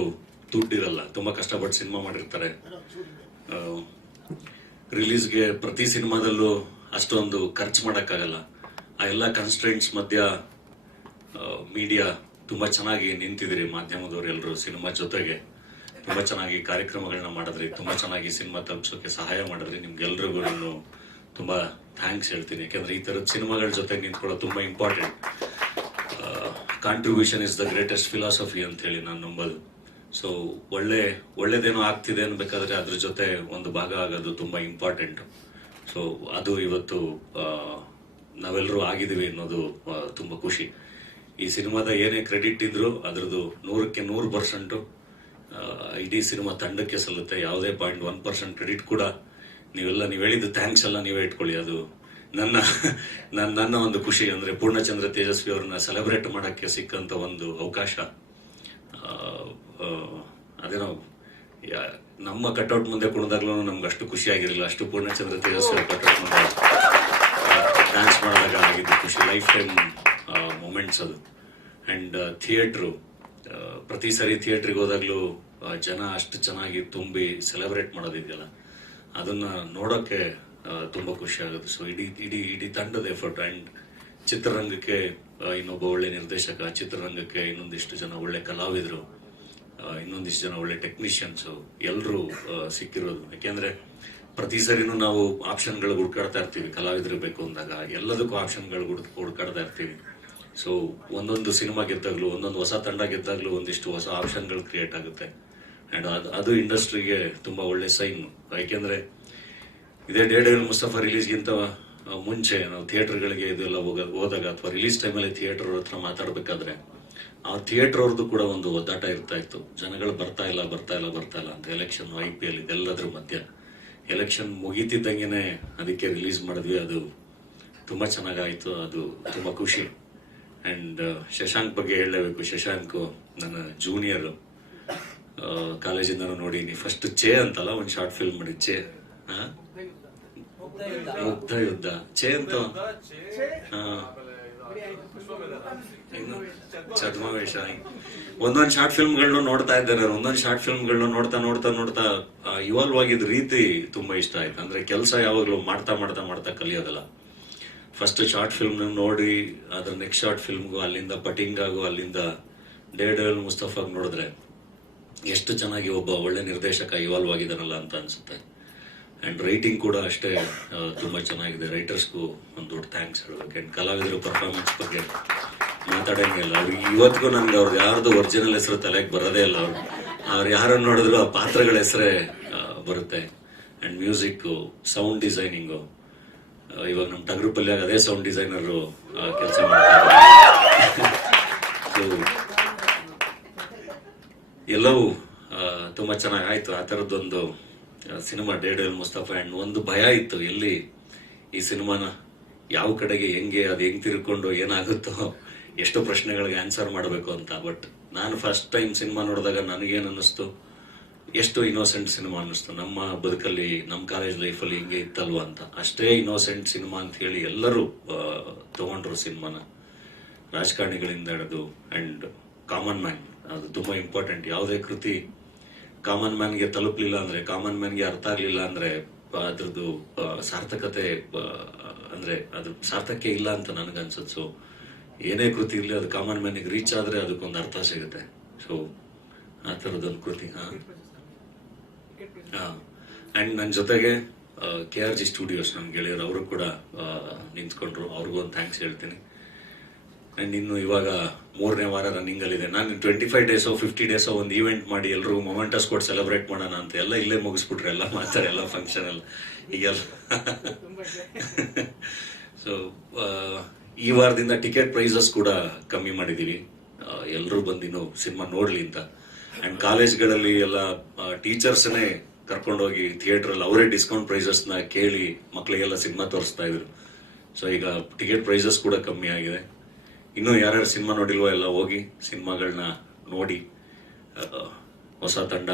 ದುಡ್ಡಿರಲ್ಲ, ತುಂಬಾ ಕಷ್ಟಪಟ್ಟು ಸಿನಿಮಾ ಮಾಡಿರ್ತಾರೆ. ರಿಲೀಸ್ಗೆ ಪ್ರತಿ ಸಿನಿಮಾದಲ್ಲೂ ಅಷ್ಟೊಂದು ಖರ್ಚು ಮಾಡೋಕ್ಕಾಗಲ್ಲ. ಆ ಎಲ್ಲ ಕನ್ಸ್ಟ್ರೆಂಟ್ಸ್ ಮಧ್ಯ ಮೀಡಿಯಾ ತುಂಬಾ ಚೆನ್ನಾಗಿ ನಿಂತಿದ್ರಿ. ಮಾಧ್ಯಮದವರು ಎಲ್ಲರೂ ಸಿನಿಮಾ ಜೊತೆಗೆ ತುಂಬಾ ಚೆನ್ನಾಗಿ ಕಾರ್ಯಕ್ರಮಗಳನ್ನ ಮಾಡಿದ್ರಿ, ತುಂಬಾ ಚೆನ್ನಾಗಿ ಸಿನಿಮಾ ತಲುಪಿಸೋಕೆ ಸಹಾಯ ಮಾಡಿದ್ರಿ. ನಿಮ್ಗೆಲ್ರಿಗೂ ನಾನು ತುಂಬಾ ಥ್ಯಾಂಕ್ಸ್ ಹೇಳ್ತೀನಿ. ಯಾಕೆಂದ್ರೆ ಈ ತರದ ಸಿನಿಮಾಗಳ ಜೊತೆ ನಿಂತ್ಕೊಳ್ಳೋದು ತುಂಬಾ important. Contribution is the greatest philosophy ಅಂತ ಹೇಳಿ ನಾನು ನಂಬೋದು. ಸೊ ಒಳ್ಳೇದೇನೋ ಆಗ್ತಿದೆ ಅನ್ಬೇಕಾದ್ರೆ ಅದ್ರ ಜೊತೆ ಒಂದು ಭಾಗ ಆಗೋದು ತುಂಬಾ ಇಂಪಾರ್ಟೆಂಟ್. ಸೊ ಅದು ಇವತ್ತು ನಾವೆಲ್ಲರೂ ಆಗಿದ್ದೀವಿ ಅನ್ನೋದು ತುಂಬಾ ಖುಷಿ. ಈ ಸಿನಿಮಾದ ಏನೇ ಕ್ರೆಡಿಟ್ ಇದ್ರು ಅದ್ರದ್ದು 100ಕ್ಕೆ 100% ಇಡೀ ಸಿನಿಮಾ ತಂಡಕ್ಕೆ ಸಲ್ಲುತ್ತೆ. ಯಾವುದೇ 0.1% ಕ್ರೆಡಿಟ್ ಕೂಡ ನೀವು ಹೇಳಿದ್ದು ಥ್ಯಾಂಕ್ಸ್ ಎಲ್ಲ ನೀವೇ ಇಟ್ಕೊಳ್ಳಿ. ಅದು ನನ್ನ ಒಂದು ಖುಷಿ. ಅಂದ್ರೆ ಪೂರ್ಣಚಂದ್ರ ತೇಜಸ್ವಿ ಅವ್ರನ್ನ ಸೆಲೆಬ್ರೇಟ್ ಮಾಡಕ್ಕೆ ಸಿಕ್ಕಂತ ಒಂದು ಅವಕಾಶ. ಅದೇನೋ ನಮ್ಮ ಕಟ್ಔಟ್ ಮುಂದೆ ಕುಣಿದಾಗ್ಲೂ ನಮ್ಗೆ ಅಷ್ಟು ಖುಷಿ ಆಗಿರಲಿಲ್ಲ, ಅಷ್ಟು ಪೂರ್ಣಚಂದ್ರ ತೇಜಸ್ವಿ ಕಟ್ಔಟ್ ಮುಂದೆ ಡ್ಯಾನ್ಸ್ ಮಾಡಿದಾಗ ಆಗಿದ್ದು ಖುಷಿ. ಲೈಫ್ ಟೈಮ್ ಮೊಮೆಂಟ್ಸ್ ಅದು. ಅಂಡ್ ಥಿಯೇಟ್ರು, ಪ್ರತಿ ಸರಿ ಥಿಯೇಟ್ರಿಗೆ ಹೋದಾಗ್ಲೂ ಜನ ಅಷ್ಟು ಚೆನ್ನಾಗಿ ತುಂಬಿ ಸೆಲೆಬ್ರೇಟ್ ಮಾಡೋದಿದೆಯಲ್ಲ, ಅದನ್ನ ನೋಡೋಕೆ ತುಂಬಾ ಖುಷಿ ಆಗುತ್ತೆ. ಸೊ ಇಡೀ ತಂಡದ ಎಫರ್ಟ್. ಅಂಡ್ ಚಿತ್ರರಂಗಕ್ಕೆ ಇನ್ನೊಬ್ಬ ಒಳ್ಳೆ ನಿರ್ದೇಶಕ, ಚಿತ್ರರಂಗಕ್ಕೆ ಇನ್ನೊಂದಿಷ್ಟು ಜನ ಒಳ್ಳೆ ಕಲಾವಿದರು, ಇನ್ನೊಂದಿಷ್ಟು ಜನ ಒಳ್ಳೆ ಟೆಕ್ನಿಷಿಯನ್ಸು ಎಲ್ಲರೂ ಸಿಕ್ಕಿರೋದು. ಯಾಕೆಂದ್ರೆ ಪ್ರತಿ ಸರಿನೂ ನಾವು ಆಪ್ಷನ್ಗಳು ಹುಡ್ಕಾಡ್ತಾ ಇರ್ತೀವಿ. ಕಲಾವಿದರು ಬೇಕು ಅಂದಾಗ ಎಲ್ಲದಕ್ಕೂ ಆಪ್ಷನ್ಗಳು ಹುಡ್ಕಾಡ್ತಾ ಇರ್ತೀವಿ. ಸೊ ಒಂದೊಂದು ಸಿನಿಮಾ ಗೆದ್ದಾಗ್ಲೂ, ಒಂದೊಂದು ಹೊಸ ತಂಡ ಗೆದ್ದಾಗ್ಲೂ ಒಂದಿಷ್ಟು ಹೊಸ ಆಪ್ಷನ್ಗಳು ಕ್ರಿಯೇಟ್ ಆಗುತ್ತೆ. ಅಂಡ್ ಅದು ಇಂಡಸ್ಟ್ರಿಗೆ ತುಂಬಾ ಒಳ್ಳೆ ಸೈನ್. ಯಾಕೆಂದ್ರೆ ಇದೇ ಡೇಡಲ್ ಮುಸ್ತಫಾ ರಿಲೀಸ್ಗಿಂತ ಮುಂಚೆ ನಾವು ಥಿಯೇಟರ್ಗಳಿಗೆ ಇದೆಲ್ಲ ಹೋದಾಗ ಅಥವಾ ರಿಲೀಸ್ ಟೈಮಲ್ಲಿ ಥಿಯೇಟರ್ ಹತ್ರ ಮಾತಾಡ್ಬೇಕಾದ್ರೆ ಆ ಥಿಯೇಟರ್ ಅವ್ರದ್ದು ಕೂಡ ಒಂದು ಒದ್ದಾಟ ಇರ್ತಾ ಇತ್ತು. ಜನಗಳು ಬರ್ತಾ ಇಲ್ಲ ಅಂತ. ಎಲೆಕ್ಷನ್, IPL ಇದೆಲ್ಲದ್ರ ಮಧ್ಯ ಎಲೆಕ್ಷನ್ ಮುಗೀತಿದ್ದಂಗೆನೆ ಅದಕ್ಕೆ ರಿಲೀಸ್ ಮಾಡಿದ್ವಿ. ಅದು ತುಂಬಾ ಚೆನ್ನಾಗಾಯ್ತು. ಅದು ತುಂಬಾ ಖುಷಿ. ಅಂಡ್ ಶಶಾಂಕ್ ಬಗ್ಗೆ ಹೇಳಲೇಬೇಕು. ಶಶಾಂಕ್ ನನ್ನ ಜೂನಿಯರ್. ಕಾಲೇಜಿಂದನೂ ನೋಡೀನಿ. ಫಸ್ಟ್ ಚೇ ಅಂತಲ್ಲ ಒಂದು ಶಾರ್ಟ್ ಫಿಲ್ಮ್ ಮಾಡಿ, ಚೇ ಮುಗ್ಧ ಯುದ್ಧ, ಚೇ ಅಂತ ಛದ್ಮವೇಷ. ಒಂದೊಂದು ಶಾರ್ಟ್ ಫಿಲ್ಮ್ಗಳನ್ನ ನೋಡ್ತಾ ಇದ್ದಾರೆ. ಒಂದೊಂದು ಶಾರ್ಟ್ ಫಿಲ್ಮ್ಗಳನ್ನ ನೋಡ್ತಾ ನೋಡ್ತಾ ನೋಡ್ತಾ ಇವಾಲ್ವ್ ಆಗಿದ್ ರೀತಿ ತುಂಬಾ ಇಷ್ಟ ಆಯ್ತು. ಅಂದ್ರೆ ಕೆಲಸ ಯಾವಾಗ್ಲೂ ಮಾಡ್ತಾ ಮಾಡ್ತಾ ಮಾಡ್ತಾ ಕಲಿಯೋದಲ್ಲ. ಫಸ್ಟ್ ಶಾರ್ಟ್ ಫಿಲ್ಮ್ ನೋಡಿ ಅದ್ರ ನೆಕ್ಸ್ಟ್ ಶಾರ್ಟ್ ಫಿಲ್ಮ್ಗೂ, ಅಲ್ಲಿಂದ ಪಟಿಂಗಾಗೂ, ಅಲ್ಲಿಂದ ಡೇರ್ಡೆವಿಲ್ ಮುಸ್ತಫಾಗ್ ನೋಡಿದ್ರೆ ಎಷ್ಟು ಚೆನ್ನಾಗಿ ಒಬ್ಬ ಒಳ್ಳೆ ನಿರ್ದೇಶಕ ಇವಾಲ್ವ್ ಆಗಿದಾನಲ್ಲ ಅಂತ ಅನ್ಸುತ್ತೆ. ಅಂಡ್ ರೈಟಿಂಗ್ ಕೂಡ ಅಷ್ಟೇ ತುಂಬಾ ಚೆನ್ನಾಗಿದೆ. ರೈಟರ್ಸ್ಗೂ ಒಂದು ದೊಡ್ಡ ಥ್ಯಾಂಕ್ಸ್ ಹೇಳ್ಬೇಕು. ಅಂಡ್ ಕಲಾವಿದರ ಪರ್ಫಾರ್ಮೆನ್ಸ್ ಬಗ್ಗೆ ಮಾತಾಡಂಗೆ ಇಲ್ಲ. ಅವ್ರಿಗೆ ಇವತ್ತಿಗೂ ನನ್ಗೆ ಅವ್ರದ್ದು ಯಾರ್ದು ಒರಿಜಿನಲ್ ಹೆಸರು ತಲೆಗೆ ಬರೋದೇ ಇಲ್ಲ. ಅವ್ರು ಯಾರನ್ನು ನೋಡಿದ್ರು ಆ ಪಾತ್ರಗಳ ಹೆಸರೇ ಬರುತ್ತೆ. ಅಂಡ್ ಮ್ಯೂಸಿಕ್, ಸೌಂಡ್ ಡಿಸೈನಿಂಗು, ಇವಾಗ ನಮ್ಮ ಟಗರು ಪಲ್ಯಾಗ ಅದೇ ಸೌಂಡ್ ಡಿಸೈನರ್ ಕೆಲಸ ಮಾಡ್ತಾರೆ. ಎಲ್ಲವೂ ತುಂಬಾ ಚೆನ್ನಾಗಿ ಆಯ್ತು. ಆ ಥರದ್ದೊಂದು ಸಿನಿಮಾ ಡೇರ್ಡೆವಿಲ್ ಮುಸ್ತಫಾ. ಅಂಡ್ ಒಂದು ಭಯ ಇತ್ತು, ಎಲ್ಲಿ ಈ ಸಿನಿಮಾನ ಯಾವ ಕಡೆಗೆ ಹೆಂಗೆ ಅದು ಹೆಂಗ್ ತಿರ್ಕೊಂಡು ಏನಾಗುತ್ತೋ, ಎಷ್ಟು ಪ್ರಶ್ನೆಗಳಿಗೆ ಆನ್ಸರ್ ಮಾಡಬೇಕು ಅಂತ. ಬಟ್ ನಾನು ಫಸ್ಟ್ ಟೈಮ್ ಸಿನಿಮಾ ನೋಡಿದಾಗ ನನಗೇನು ಅನ್ನಿಸ್ತು, ಎಷ್ಟು ಇನ್ನೋಸೆಂಟ್ ಸಿನಿಮಾ ಅನ್ನಿಸ್ತು. ನಮ್ಮ ಬದುಕಲ್ಲಿ, ನಮ್ಮ ಕಾಲೇಜ್ ಲೈಫಲ್ಲಿ ಹಿಂಗೆ ಇತ್ತಲ್ವಾ ಅಂತ. ಅಷ್ಟೇ ಇನ್ನೋಸೆಂಟ್ ಸಿನಿಮಾ ಅಂತ ಹೇಳಿ ಎಲ್ಲರೂ ತಗೊಂಡ್ರು ಸಿನಿಮಾನ, ರಾಜಕಾರಣಿಗಳಿಂದ ಹಿಡಿದು. ಅಂಡ್ ಕಾಮನ್ ಮ್ಯಾನ್, ಅದು ತುಂಬಾ ಇಂಪಾರ್ಟೆಂಟ್. ಯಾವುದೇ ಕೃತಿ ಕಾಮನ್ ಮ್ಯಾನ್ಗೆ ತಲುಪಲಿಲ್ಲ ಅಂದ್ರೆ, ಕಾಮನ್ ಮ್ಯಾನ್ಗೆ ಅರ್ಥ ಆಗ್ಲಿಲ್ಲ ಅಂದ್ರೆ ಅದ್ರದ್ದು ಸಾರ್ಥಕತೆ ಅಂದ್ರೆ ಅದು ಸಾರ್ಥಕ್ಕೆ ಇಲ್ಲ ಅಂತ ನನಗನ್ಸುತ್ತೆ. ಸೊ ಏನೇ ಕೃತಿ ಇರಲಿ, ಅದು ಕಾಮನ್ ಮ್ಯಾನಿಗೆ ರೀಚ್ ಆದ್ರೆ ಅದಕ್ಕೊಂದು ಅರ್ಥ ಸಿಗುತ್ತೆ. ಸೊ ಆ ಥರದೊಂದು ಕೃತಿ. ಅಂಡ್ ನನ್ನ ಜೊತೆಗೆ KRG ಸ್ಟುಡಿಯೋಸ್ ನಮ್ಮ ಗೆಳೆಯರು, ಅವರು ಕೂಡ ನಿಂತ್ಕೊಂಡ್ರು. ಅವ್ರಿಗೂ ಒಂದು ಥ್ಯಾಂಕ್ಸ್ ಹೇಳ್ತೀನಿ. ಅಂಡ್ ಇನ್ನು ಇವಾಗ 3ನೇ ವಾರ ರನ್ನಿಂಗ್ ಅಲ್ಲಿದೆ. ನಾನು 25 ಡೇಸೋ 50 ಡೇಸೋ ಒಂದು ಈವೆಂಟ್ ಮಾಡಿ ಎಲ್ರಿಗೂ ಮೊಮೆಂಟಸ್ ಕೊಟ್ಟು ಸೆಲೆಬ್ರೇಟ್ ಮಾಡೋಣ ಅಂತ ಎಲ್ಲ ಇಲ್ಲೇ ಮುಗಿಸ್ಬಿಟ್ರೆ, ಎಲ್ಲ ಮಾತಾಡಿ, ಎಲ್ಲ ಫಂಕ್ಷನ್ ಎಲ್ಲ ಈಗೆಲ್ಲ. ಸೊ ಈ ವಾರದಿಂದ ಟಿಕೆಟ್ ಪ್ರೈಸಸ್ ಕೂಡ ಕಮ್ಮಿ ಮಾಡಿದೀವಿ, ಎಲ್ಲರೂ ಬಂದಿನ್ನು ಸಿನಿಮಾ ನೋಡ್ಲಿ ಅಂತ. ಅಂಡ್ ಕಾಲೇಜ್ಗಳಲ್ಲಿ ಎಲ್ಲ ಟೀಚರ್ಸ್ನೇ ಕರ್ಕೊಂಡೋಗಿ ಥಿಯೇಟರ್ ಅಲ್ಲಿ ಅವರೇ ಡಿಸ್ಕೌಂಟ್ ಪ್ರೈಸಸ್ ನ ಕೇಳಿ ಮಕ್ಕಳಿಗೆಲ್ಲ ಸಿನಿಮಾ ತೋರಿಸ್ತಾ ಇದ್ರು. ಸೊ ಈಗ ಟಿಕೆಟ್ ಪ್ರೈಸಸ್ ಕೂಡ ಕಮ್ಮಿ ಆಗಿದೆ. ಇನ್ನೂ ಯಾರ್ಯಾರು ಸಿನಿಮಾ ನೋಡಿಲ್ವೋ ಎಲ್ಲ ಹೋಗಿ ಸಿನಿಮಾಗಳನ್ನ ನೋಡಿ. ಹೊಸ ತಂಡ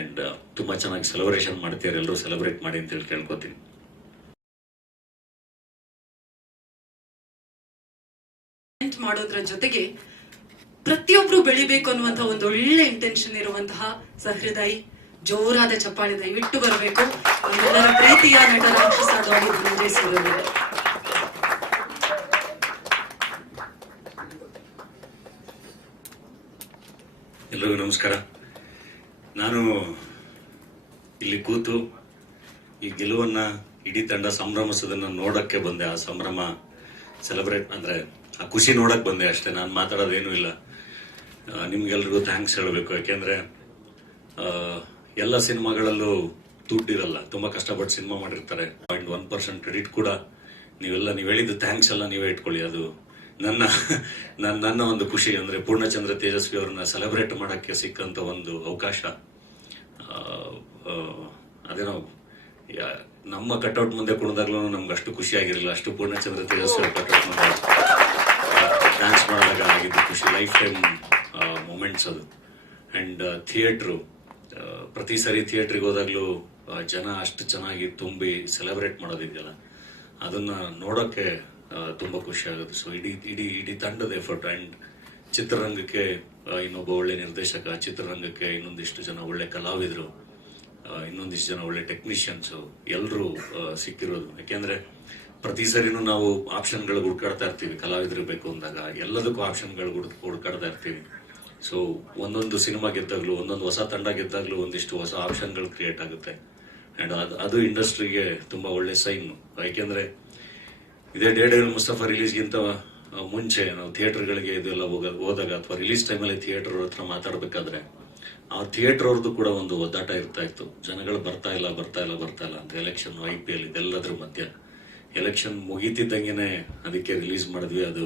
ಅಂಡ್ ತುಂಬಾ ಚೆನ್ನಾಗಿ ಸೆಲೆಬ್ರೇಷನ್ ಮಾಡ್ತೀರ, ಎಲ್ಲರೂ ಸೆಲೆಬ್ರೇಟ್ ಮಾಡಿ ಅಂತ ಹೇಳಿ ಕೇಳ್ಕೊತೀನಿ. ಮಾಡೋದ್ರ ಜೊತೆಗೆ ಪ್ರತಿಯೊಬ್ರು ಬೆಳಿಬೇಕು ಅನ್ನುವಂತ ಒಂದು ಒಳ್ಳೆ ಇಂಟೆನ್ಷನ್ ಇರುವಂತಹ ಸಹೃದಯಿ, ಜೋರಾದ ಚಪ್ಪಾಳೆ ದಯವಿಟ್ಟು ಬರಬೇಕು. ನಮ್ಮೆಲ್ಲರ ಪ್ರೀತಿಯ ನಟ ರಾಕ್ಷಸ ಧನಂಜಯ. ಎಲ್ಲರಿಗೂ ನಮಸ್ಕಾರ. ನಾನು ಇಲ್ಲಿ ಕೂತು ಈ ಗೆಲುವನ್ನ ಇಡೀ ತಂಡ ಸಂಭ್ರಮಿಸೋದನ್ನ ನೋಡಕ್ಕೆ ಬಂದೆ. ಆ ಸಂಭ್ರಮ ಸೆಲೆಬ್ರೇಟ್ ಅಂದ್ರೆ ಆ ಖುಷಿ ನೋಡಕ್ ಬಂದೆ ಅಷ್ಟೇ. ನಾನು ಮಾತಾಡೋದೇನು ಇಲ್ಲ. ನಿಮ್ಗೆಲ್ರಿಗೂ ಥ್ಯಾಂಕ್ಸ್ ಹೇಳಬೇಕು. ಯಾಕೆಂದ್ರೆ ಎಲ್ಲ ಸಿನಿಮಾಗಳಲ್ಲೂ ದುಡ್ಡಿರಲ್ಲ, ತುಂಬಾ ಕಷ್ಟಪಟ್ಟು ಸಿನಿಮಾ ಮಾಡಿರ್ತಾರೆ. 0.1% ಕ್ರೆಡಿಟ್ ಕೂಡ ನೀವು ಹೇಳಿದ್ದು ಥ್ಯಾಂಕ್ಸ್ ಎಲ್ಲ ನೀವೇ ಇಟ್ಕೊಳ್ಳಿ. ಅದು ನನ್ನ ಒಂದು ಖುಷಿ. ಅಂದ್ರೆ ಪೂರ್ಣಚಂದ್ರ ತೇಜಸ್ವಿ ಅವ್ರನ್ನ ಸೆಲೆಬ್ರೇಟ್ ಮಾಡಕ್ಕೆ ಸಿಕ್ಕಂತ ಒಂದು ಅವಕಾಶ. ಅದೇನೋ ನಮ್ಮ ಕಟ್ಔಟ್ ಮುಂದೆ ಕುಣಿದಾಗ್ಲೂ ನಮ್ಗೆ ಅಷ್ಟು ಖುಷಿ ಆಗಿರಲಿಲ್ಲ, ಅಷ್ಟು ಪೂರ್ಣಚಂದ್ರ ತೇಜಸ್ವಿ ಅವ್ರ ಕಟ್ಔಟ್ ಮುಂದೆ ಡ್ಯಾನ್ಸ್ ಮಾಡಿದಾಗ ಆಗಿದ್ದು ಖುಷಿ. ಲೈಫ್ ಟೈಮ್ ಮೂಮೆಂಟ್ಸ್ ಅದು. ಅಂಡ್ ಥಿಯೇಟ್ರು, ಪ್ರತಿ ಸರಿ ಥಿಯೇಟ್ರಿಗೆ ಹೋದಾಗ್ಲೂ ಜನ ಅಷ್ಟು ಚೆನ್ನಾಗಿ ತುಂಬಿ ಸೆಲೆಬ್ರೇಟ್ ಮಾಡೋದಿದೆಯಲ್ಲ, ಅದನ್ನ ನೋಡೋಕ್ಕೆ ತುಂಬಾ ಖುಷಿ ಆಗುತ್ತೆ. ಸೊ ಇಡೀ ತಂಡದ ಎಫರ್ಟ್. ಅಂಡ್ ಚಿತ್ರರಂಗಕ್ಕೆ ಇನ್ನೊಬ್ಬ ಒಳ್ಳೆ ನಿರ್ದೇಶಕ, ಚಿತ್ರರಂಗಕ್ಕೆ ಇನ್ನೊಂದಿಷ್ಟು ಜನ ಒಳ್ಳೆ ಕಲಾವಿದರು, ಇನ್ನೊಂದಿಷ್ಟು ಜನ ಒಳ್ಳೆ ಟೆಕ್ನಿಷಿಯನ್ಸ್ ಎಲ್ಲರೂ ಸಿಕ್ಕಿರೋದು. ಯಾಕೆಂದ್ರೆ ಪ್ರತಿ ಸರಿನೂ ನಾವು ಆಪ್ಷನ್ಗಳು ಹುಡ್ಕಾಡ್ತಾ ಇರ್ತೀವಿ. ಕಲಾವಿದರು ಬೇಕು ಅಂದಾಗ ಎಲ್ಲದಕ್ಕೂ ಆಪ್ಷನ್ಗಳು ಹುಡ್ಕಾಡ್ತಾ ಇರ್ತೀವಿ. ಸೊ ಒಂದೊಂದು ಸಿನಿಮಾ ಗೆದ್ದಾಗ್ಲೂ, ಒಂದೊಂದು ಹೊಸ ತಂಡ ಗೆದ್ದಾಗ್ಲೂ ಒಂದಿಷ್ಟು ಹೊಸ ಆಪ್ಷನ್ಗಳು ಕ್ರಿಯೇಟ್ ಆಗುತ್ತೆ. ಅಂಡ್ ಅದು ಇಂಡಸ್ಟ್ರಿಗೆ ತುಂಬಾ ಒಳ್ಳೆ ಸೈನ್. ಯಾಕೆಂದ್ರೆ ಇದೇ ಡೇರ್ಡೆವಿಲ್ ಮುಸ್ತಫಾ ರಿಲೀಸ್ಗಿಂತ ಮುಂಚೆ ನಾವು ಥಿಯೇಟರ್ಗಳಿಗೆ ಇದೆಲ್ಲ ಹೋದಾಗ ಅಥವಾ ರಿಲೀಸ್ ಟೈಮಲ್ಲಿ ಥಿಯೇಟರ್ ಹತ್ರ ಮಾತಾಡ್ಬೇಕಾದ್ರೆ ಆ ಥಿಯೇಟರ್ ಅವ್ರದ್ದು ಕೂಡ ಒಂದು ಒದ್ದಾಟ ಇರ್ತಾ ಇತ್ತು. ಜನಗಳು ಬರ್ತಾ ಇಲ್ಲ ಅಂತ. ಎಲೆಕ್ಷನ್, IPL ಇದೆಲ್ಲದ್ರ ಮಧ್ಯ ಎಲೆಕ್ಷನ್ ಮುಗೀತಿದ್ದಂಗೆನೆ ಅದಕ್ಕೆ ರಿಲೀಸ್ ಮಾಡಿದ್ವಿ. ಅದು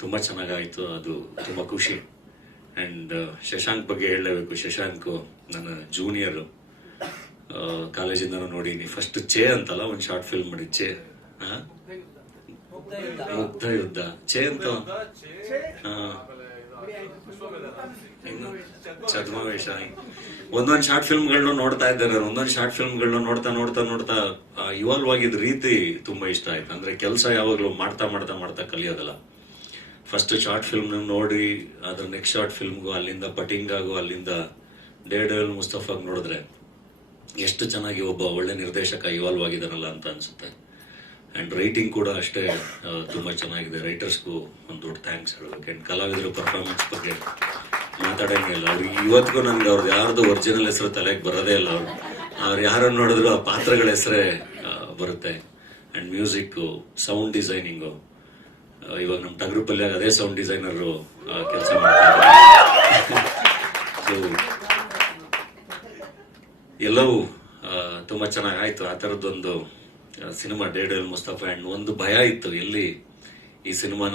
ತುಂಬಾ ಚೆನ್ನಾಗಾಯ್ತು, ಅದು ತುಂಬಾ ಖುಷಿ. ಅಂಡ್ ಶಶಾಂಕ್ ಬಗ್ಗೆ ಹೇಳಲೇಬೇಕು. ಶಶಾಂಕ್ ನನ್ನ ಜೂನಿಯರ್, ಕಾಲೇಜಿಂದನೂ ನೋಡೀನಿ. ಫಸ್ಟ್ ಚೇ ಅಂತಲ್ಲ ಒಂದು ಶಾರ್ಟ್ ಫಿಲ್ಮ್ ಮಾಡಿ, ಚೇ ಮುಗ್ಧ ಯುದ್ಧ, ಚೇ ಅಂತ ಛದ್ಮವೇಷ. ಒಂದೊಂದು ಶಾರ್ಟ್ ಫಿಲ್ಮ್ಗಳನ್ನ ನೋಡ್ತಾ ಇದ್ದಾರೆ. ಒಂದೊಂದು ಶಾರ್ಟ್ ಫಿಲ್ಮ್ಗಳನ್ನ ನೋಡ್ತಾ ನೋಡ್ತಾ ನೋಡ್ತಾ ಇವಾಲ್ವ್ ಆಗಿದ್ದ ರೀತಿ ತುಂಬಾ ಇಷ್ಟ ಆಯ್ತು. ಅಂದ್ರೆ ಕೆಲಸ ಯಾವಾಗ್ಲೂ ಮಾಡ್ತಾ ಮಾಡ್ತಾ ಮಾಡ್ತಾ ಕಲಿಯೋದಲ್ಲ. ಫಸ್ಟ್ ಶಾರ್ಟ್ ಫಿಲ್ಮ್ ನೋಡಿ ಅದ್ರ ನೆಕ್ಸ್ಟ್ ಶಾರ್ಟ್ ಫಿಲ್ಮ್ಗೂ, ಅಲ್ಲಿಂದ ಪಟಿಂಗಾಗೂ, ಅಲ್ಲಿಂದ ಡೇರ್ಡೆವಿಲ್ ಮುಸ್ತಫಾಗ್ ನೋಡಿದ್ರೆ ಎಷ್ಟು ಚೆನ್ನಾಗಿ ಒಬ್ಬ ಒಳ್ಳೆ ನಿರ್ದೇಶಕ ಇವಾಲ್ವ್ ಆಗಿದಾನಲ್ಲ ಅಂತ ಅನ್ಸುತ್ತೆ. ಅಂಡ್ ರೈಟಿಂಗ್ ಕೂಡ ಅಷ್ಟೇ ತುಂಬಾ ಚೆನ್ನಾಗಿದೆ. ರೈಟರ್ಸ್ಗೂ ಒಂದು ದೊಡ್ಡ ಥ್ಯಾಂಕ್ಸ್ ಹೇಳಬೇಕು. ಅಂಡ್ ಕಲಾವಿದರ ಪರ್ಫಾರ್ಮೆನ್ಸ್ ಬಗ್ಗೆ ಮಾತಾಡಂಗೆ ಇಲ್ಲ. ಅವ್ರಿಗೆ ಇವತ್ತಿಗೂ ನನ್ಗೆ ಅವ್ರದ್ದು ಯಾರ್ದು ಒರಿಜಿನಲ್ ಹೆಸರು ತಲೆಗೆ ಬರೋದೇ ಇಲ್ಲ. ಅವ್ರು ಯಾರನ್ನು ನೋಡಿದ್ರು ಆ ಪಾತ್ರಗಳ ಹೆಸರೇ ಬರುತ್ತೆ. ಅಂಡ್ ಮ್ಯೂಸಿಕ್, ಸೌಂಡ್ ಡಿಸೈನಿಂಗು, ಇವಾಗ ನಮ್ಮ ಟಗರು ಪಲ್ಯಾಗ ಅದೇ ಸೌಂಡ್ ಡಿಸೈನರ್ ಕೆಲಸ ಮಾಡ್ತಾರೆ. ಸೊ ಎಲ್ಲವೂ ತುಂಬಾ ಚೆನ್ನಾಗಿ ಆಯ್ತು. ಆ ಥರದ್ದೊಂದು ಸಿನಿಮಾ ಡೇರ್ಡೆವಿಲ್ ಮುಸ್ತಫಾ. ಅಂಡ್ ಒಂದು ಭಯ ಇತ್ತು, ಎಲ್ಲಿ ಈ ಸಿನಿಮಾನ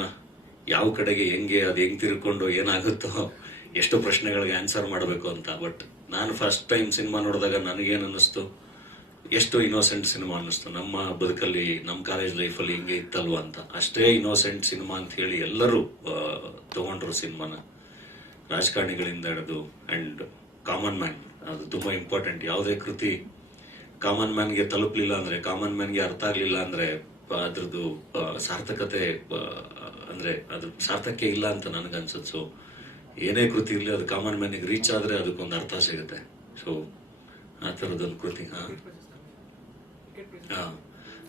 ಯಾವ ಕಡೆಗೆ ಹೆಂಗೆ ಅದು ಹೆಂಗ್ ತಿರ್ಕೊಂಡು ಏನಾಗುತ್ತೋ, ಎಷ್ಟು ಪ್ರಶ್ನೆಗಳಿಗೆ ಆನ್ಸರ್ ಮಾಡಬೇಕು ಅಂತ. ಬಟ್ ನಾನು ಫಸ್ಟ್ ಟೈಮ್ ಸಿನಿಮಾ ನೋಡಿದಾಗ ನನಗೇನು ಅನ್ನಿಸ್ತು, ಎಷ್ಟು ಇನ್ನೋಸೆಂಟ್ ಸಿನಿಮಾ ಅನ್ನಿಸ್ತು. ನಮ್ಮ ಬದುಕಲ್ಲಿ, ನಮ್ಮ ಕಾಲೇಜ್ ಲೈಫಲ್ಲಿ ಹಿಂಗೆ ಇತ್ತಲ್ವಾ ಅಂತ. ಅಷ್ಟೇ ಇನ್ನೋಸೆಂಟ್ ಸಿನಿಮಾ ಅಂತ ಹೇಳಿ ಎಲ್ಲರೂ ತಗೊಂಡ್ರು ಸಿನಿಮಾನ, ರಾಜಕಾರಣಿಗಳಿಂದ ಹಿಡಿದು. ಅಂಡ್ ಕಾಮನ್ ಮ್ಯಾನ್, ಅದು ತುಂಬಾ ಇಂಪಾರ್ಟೆಂಟ್. ಯಾವುದೇ ಕೃತಿ ಕಾಮನ್ ಮ್ಯಾನ್ಗೆ ತಲುಪಲಿಲ್ಲ ಅಂದ್ರೆ, ಕಾಮನ್ ಮ್ಯಾನ್ಗೆ ಅರ್ಥ ಆಗ್ಲಿಲ್ಲ ಅಂದ್ರೆ ಅದ್ರದ್ದು ಸಾರ್ಥಕತೆ ಅಂದ್ರೆ ಅದ್ರ ಸಾರ್ಥಕ್ಕೆ ಇಲ್ಲ ಅಂತ ನನಗನ್ಸುತ್ತೆ. ಸೊ ಏನೇ ಕೃತಿ ಇರಲಿ, ಅದು ಕಾಮನ್ ಮ್ಯಾನಿಗೆ ರೀಚ್ ಆದ್ರೆ ಅದಕ್ಕೊಂದು ಅರ್ಥ ಸಿಗುತ್ತೆ. ಸೊ ಆ ಥರದೊಂದು ಕೃತಿ.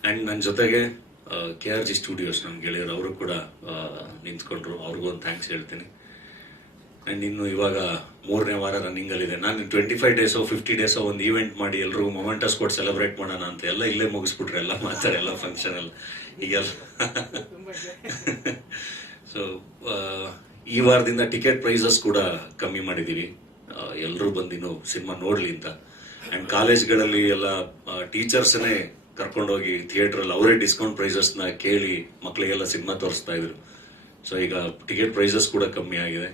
ಅಂಡ್ ನನ್ನ ಜೊತೆಗೆ KRG ಸ್ಟುಡಿಯೋಸ್ ನನ್ನ ಗೆಳೆಯರು, ಅವರು ಕೂಡ ನಿಂತ್ಕೊಂಡ್ರು. ಅವ್ರಿಗೂ ಒಂದು ಥ್ಯಾಂಕ್ಸ್ ಹೇಳ್ತೀನಿ. ಅಂಡ್ ಇನ್ನು ಇವಾಗ 3ನೇ ವಾರ ರನ್ನಿಂಗ್ ಅಲ್ಲಿ ಇದೆ. ನಾನು 25 ಡೇಸೋ 50 ಡೇಸೋ ಒಂದು ಈವೆಂಟ್ ಮಾಡಿ ಎಲ್ರಿಗೂ ಮೊಮೆಂಟಸ್ ಕೊಟ್ಟು ಸೆಲೆಬ್ರೇಟ್ ಮಾಡೋಣ ಅಂತ ಎಲ್ಲ ಇಲ್ಲೇ ಮುಗಿಸ್ಬಿಟ್ರೆ, ಎಲ್ಲ ಮಾತಾಡಿ, ಎಲ್ಲ ಫಂಕ್ಷನ್ ಎಲ್ಲ ಈಗೆಲ್ಲ. ಸೊ ಈ ವಾರದಿಂದ ಟಿಕೆಟ್ ಪ್ರೈಸಸ್ ಕೂಡ ಕಮ್ಮಿ ಮಾಡಿದೀವಿ, ಎಲ್ಲರೂ ಬಂದಿನ್ನು ಸಿನಿಮಾ ನೋಡ್ಲಿ ಅಂತ. ಅಂಡ್ ಕಾಲೇಜ್ಗಳಲ್ಲಿ ಎಲ್ಲ ಟೀಚರ್ಸ್ನೇ ಕರ್ಕೊಂಡೋಗಿ ಥಿಯೇಟರ್ ಅಲ್ಲಿ ಅವರೇ ಡಿಸ್ಕೌಂಟ್ ಪ್ರೈಸಸ್ ನ ಕೇಳಿ ಮಕ್ಕಳಿಗೆಲ್ಲ ಸಿನಿಮಾ ತೋರಿಸ್ತಾ ಇದ್ರು. ಸೊ ಈಗ ಟಿಕೆಟ್ ಪ್ರೈಸಸ್ ಕೂಡ ಕಮ್ಮಿ ಆಗಿದೆ.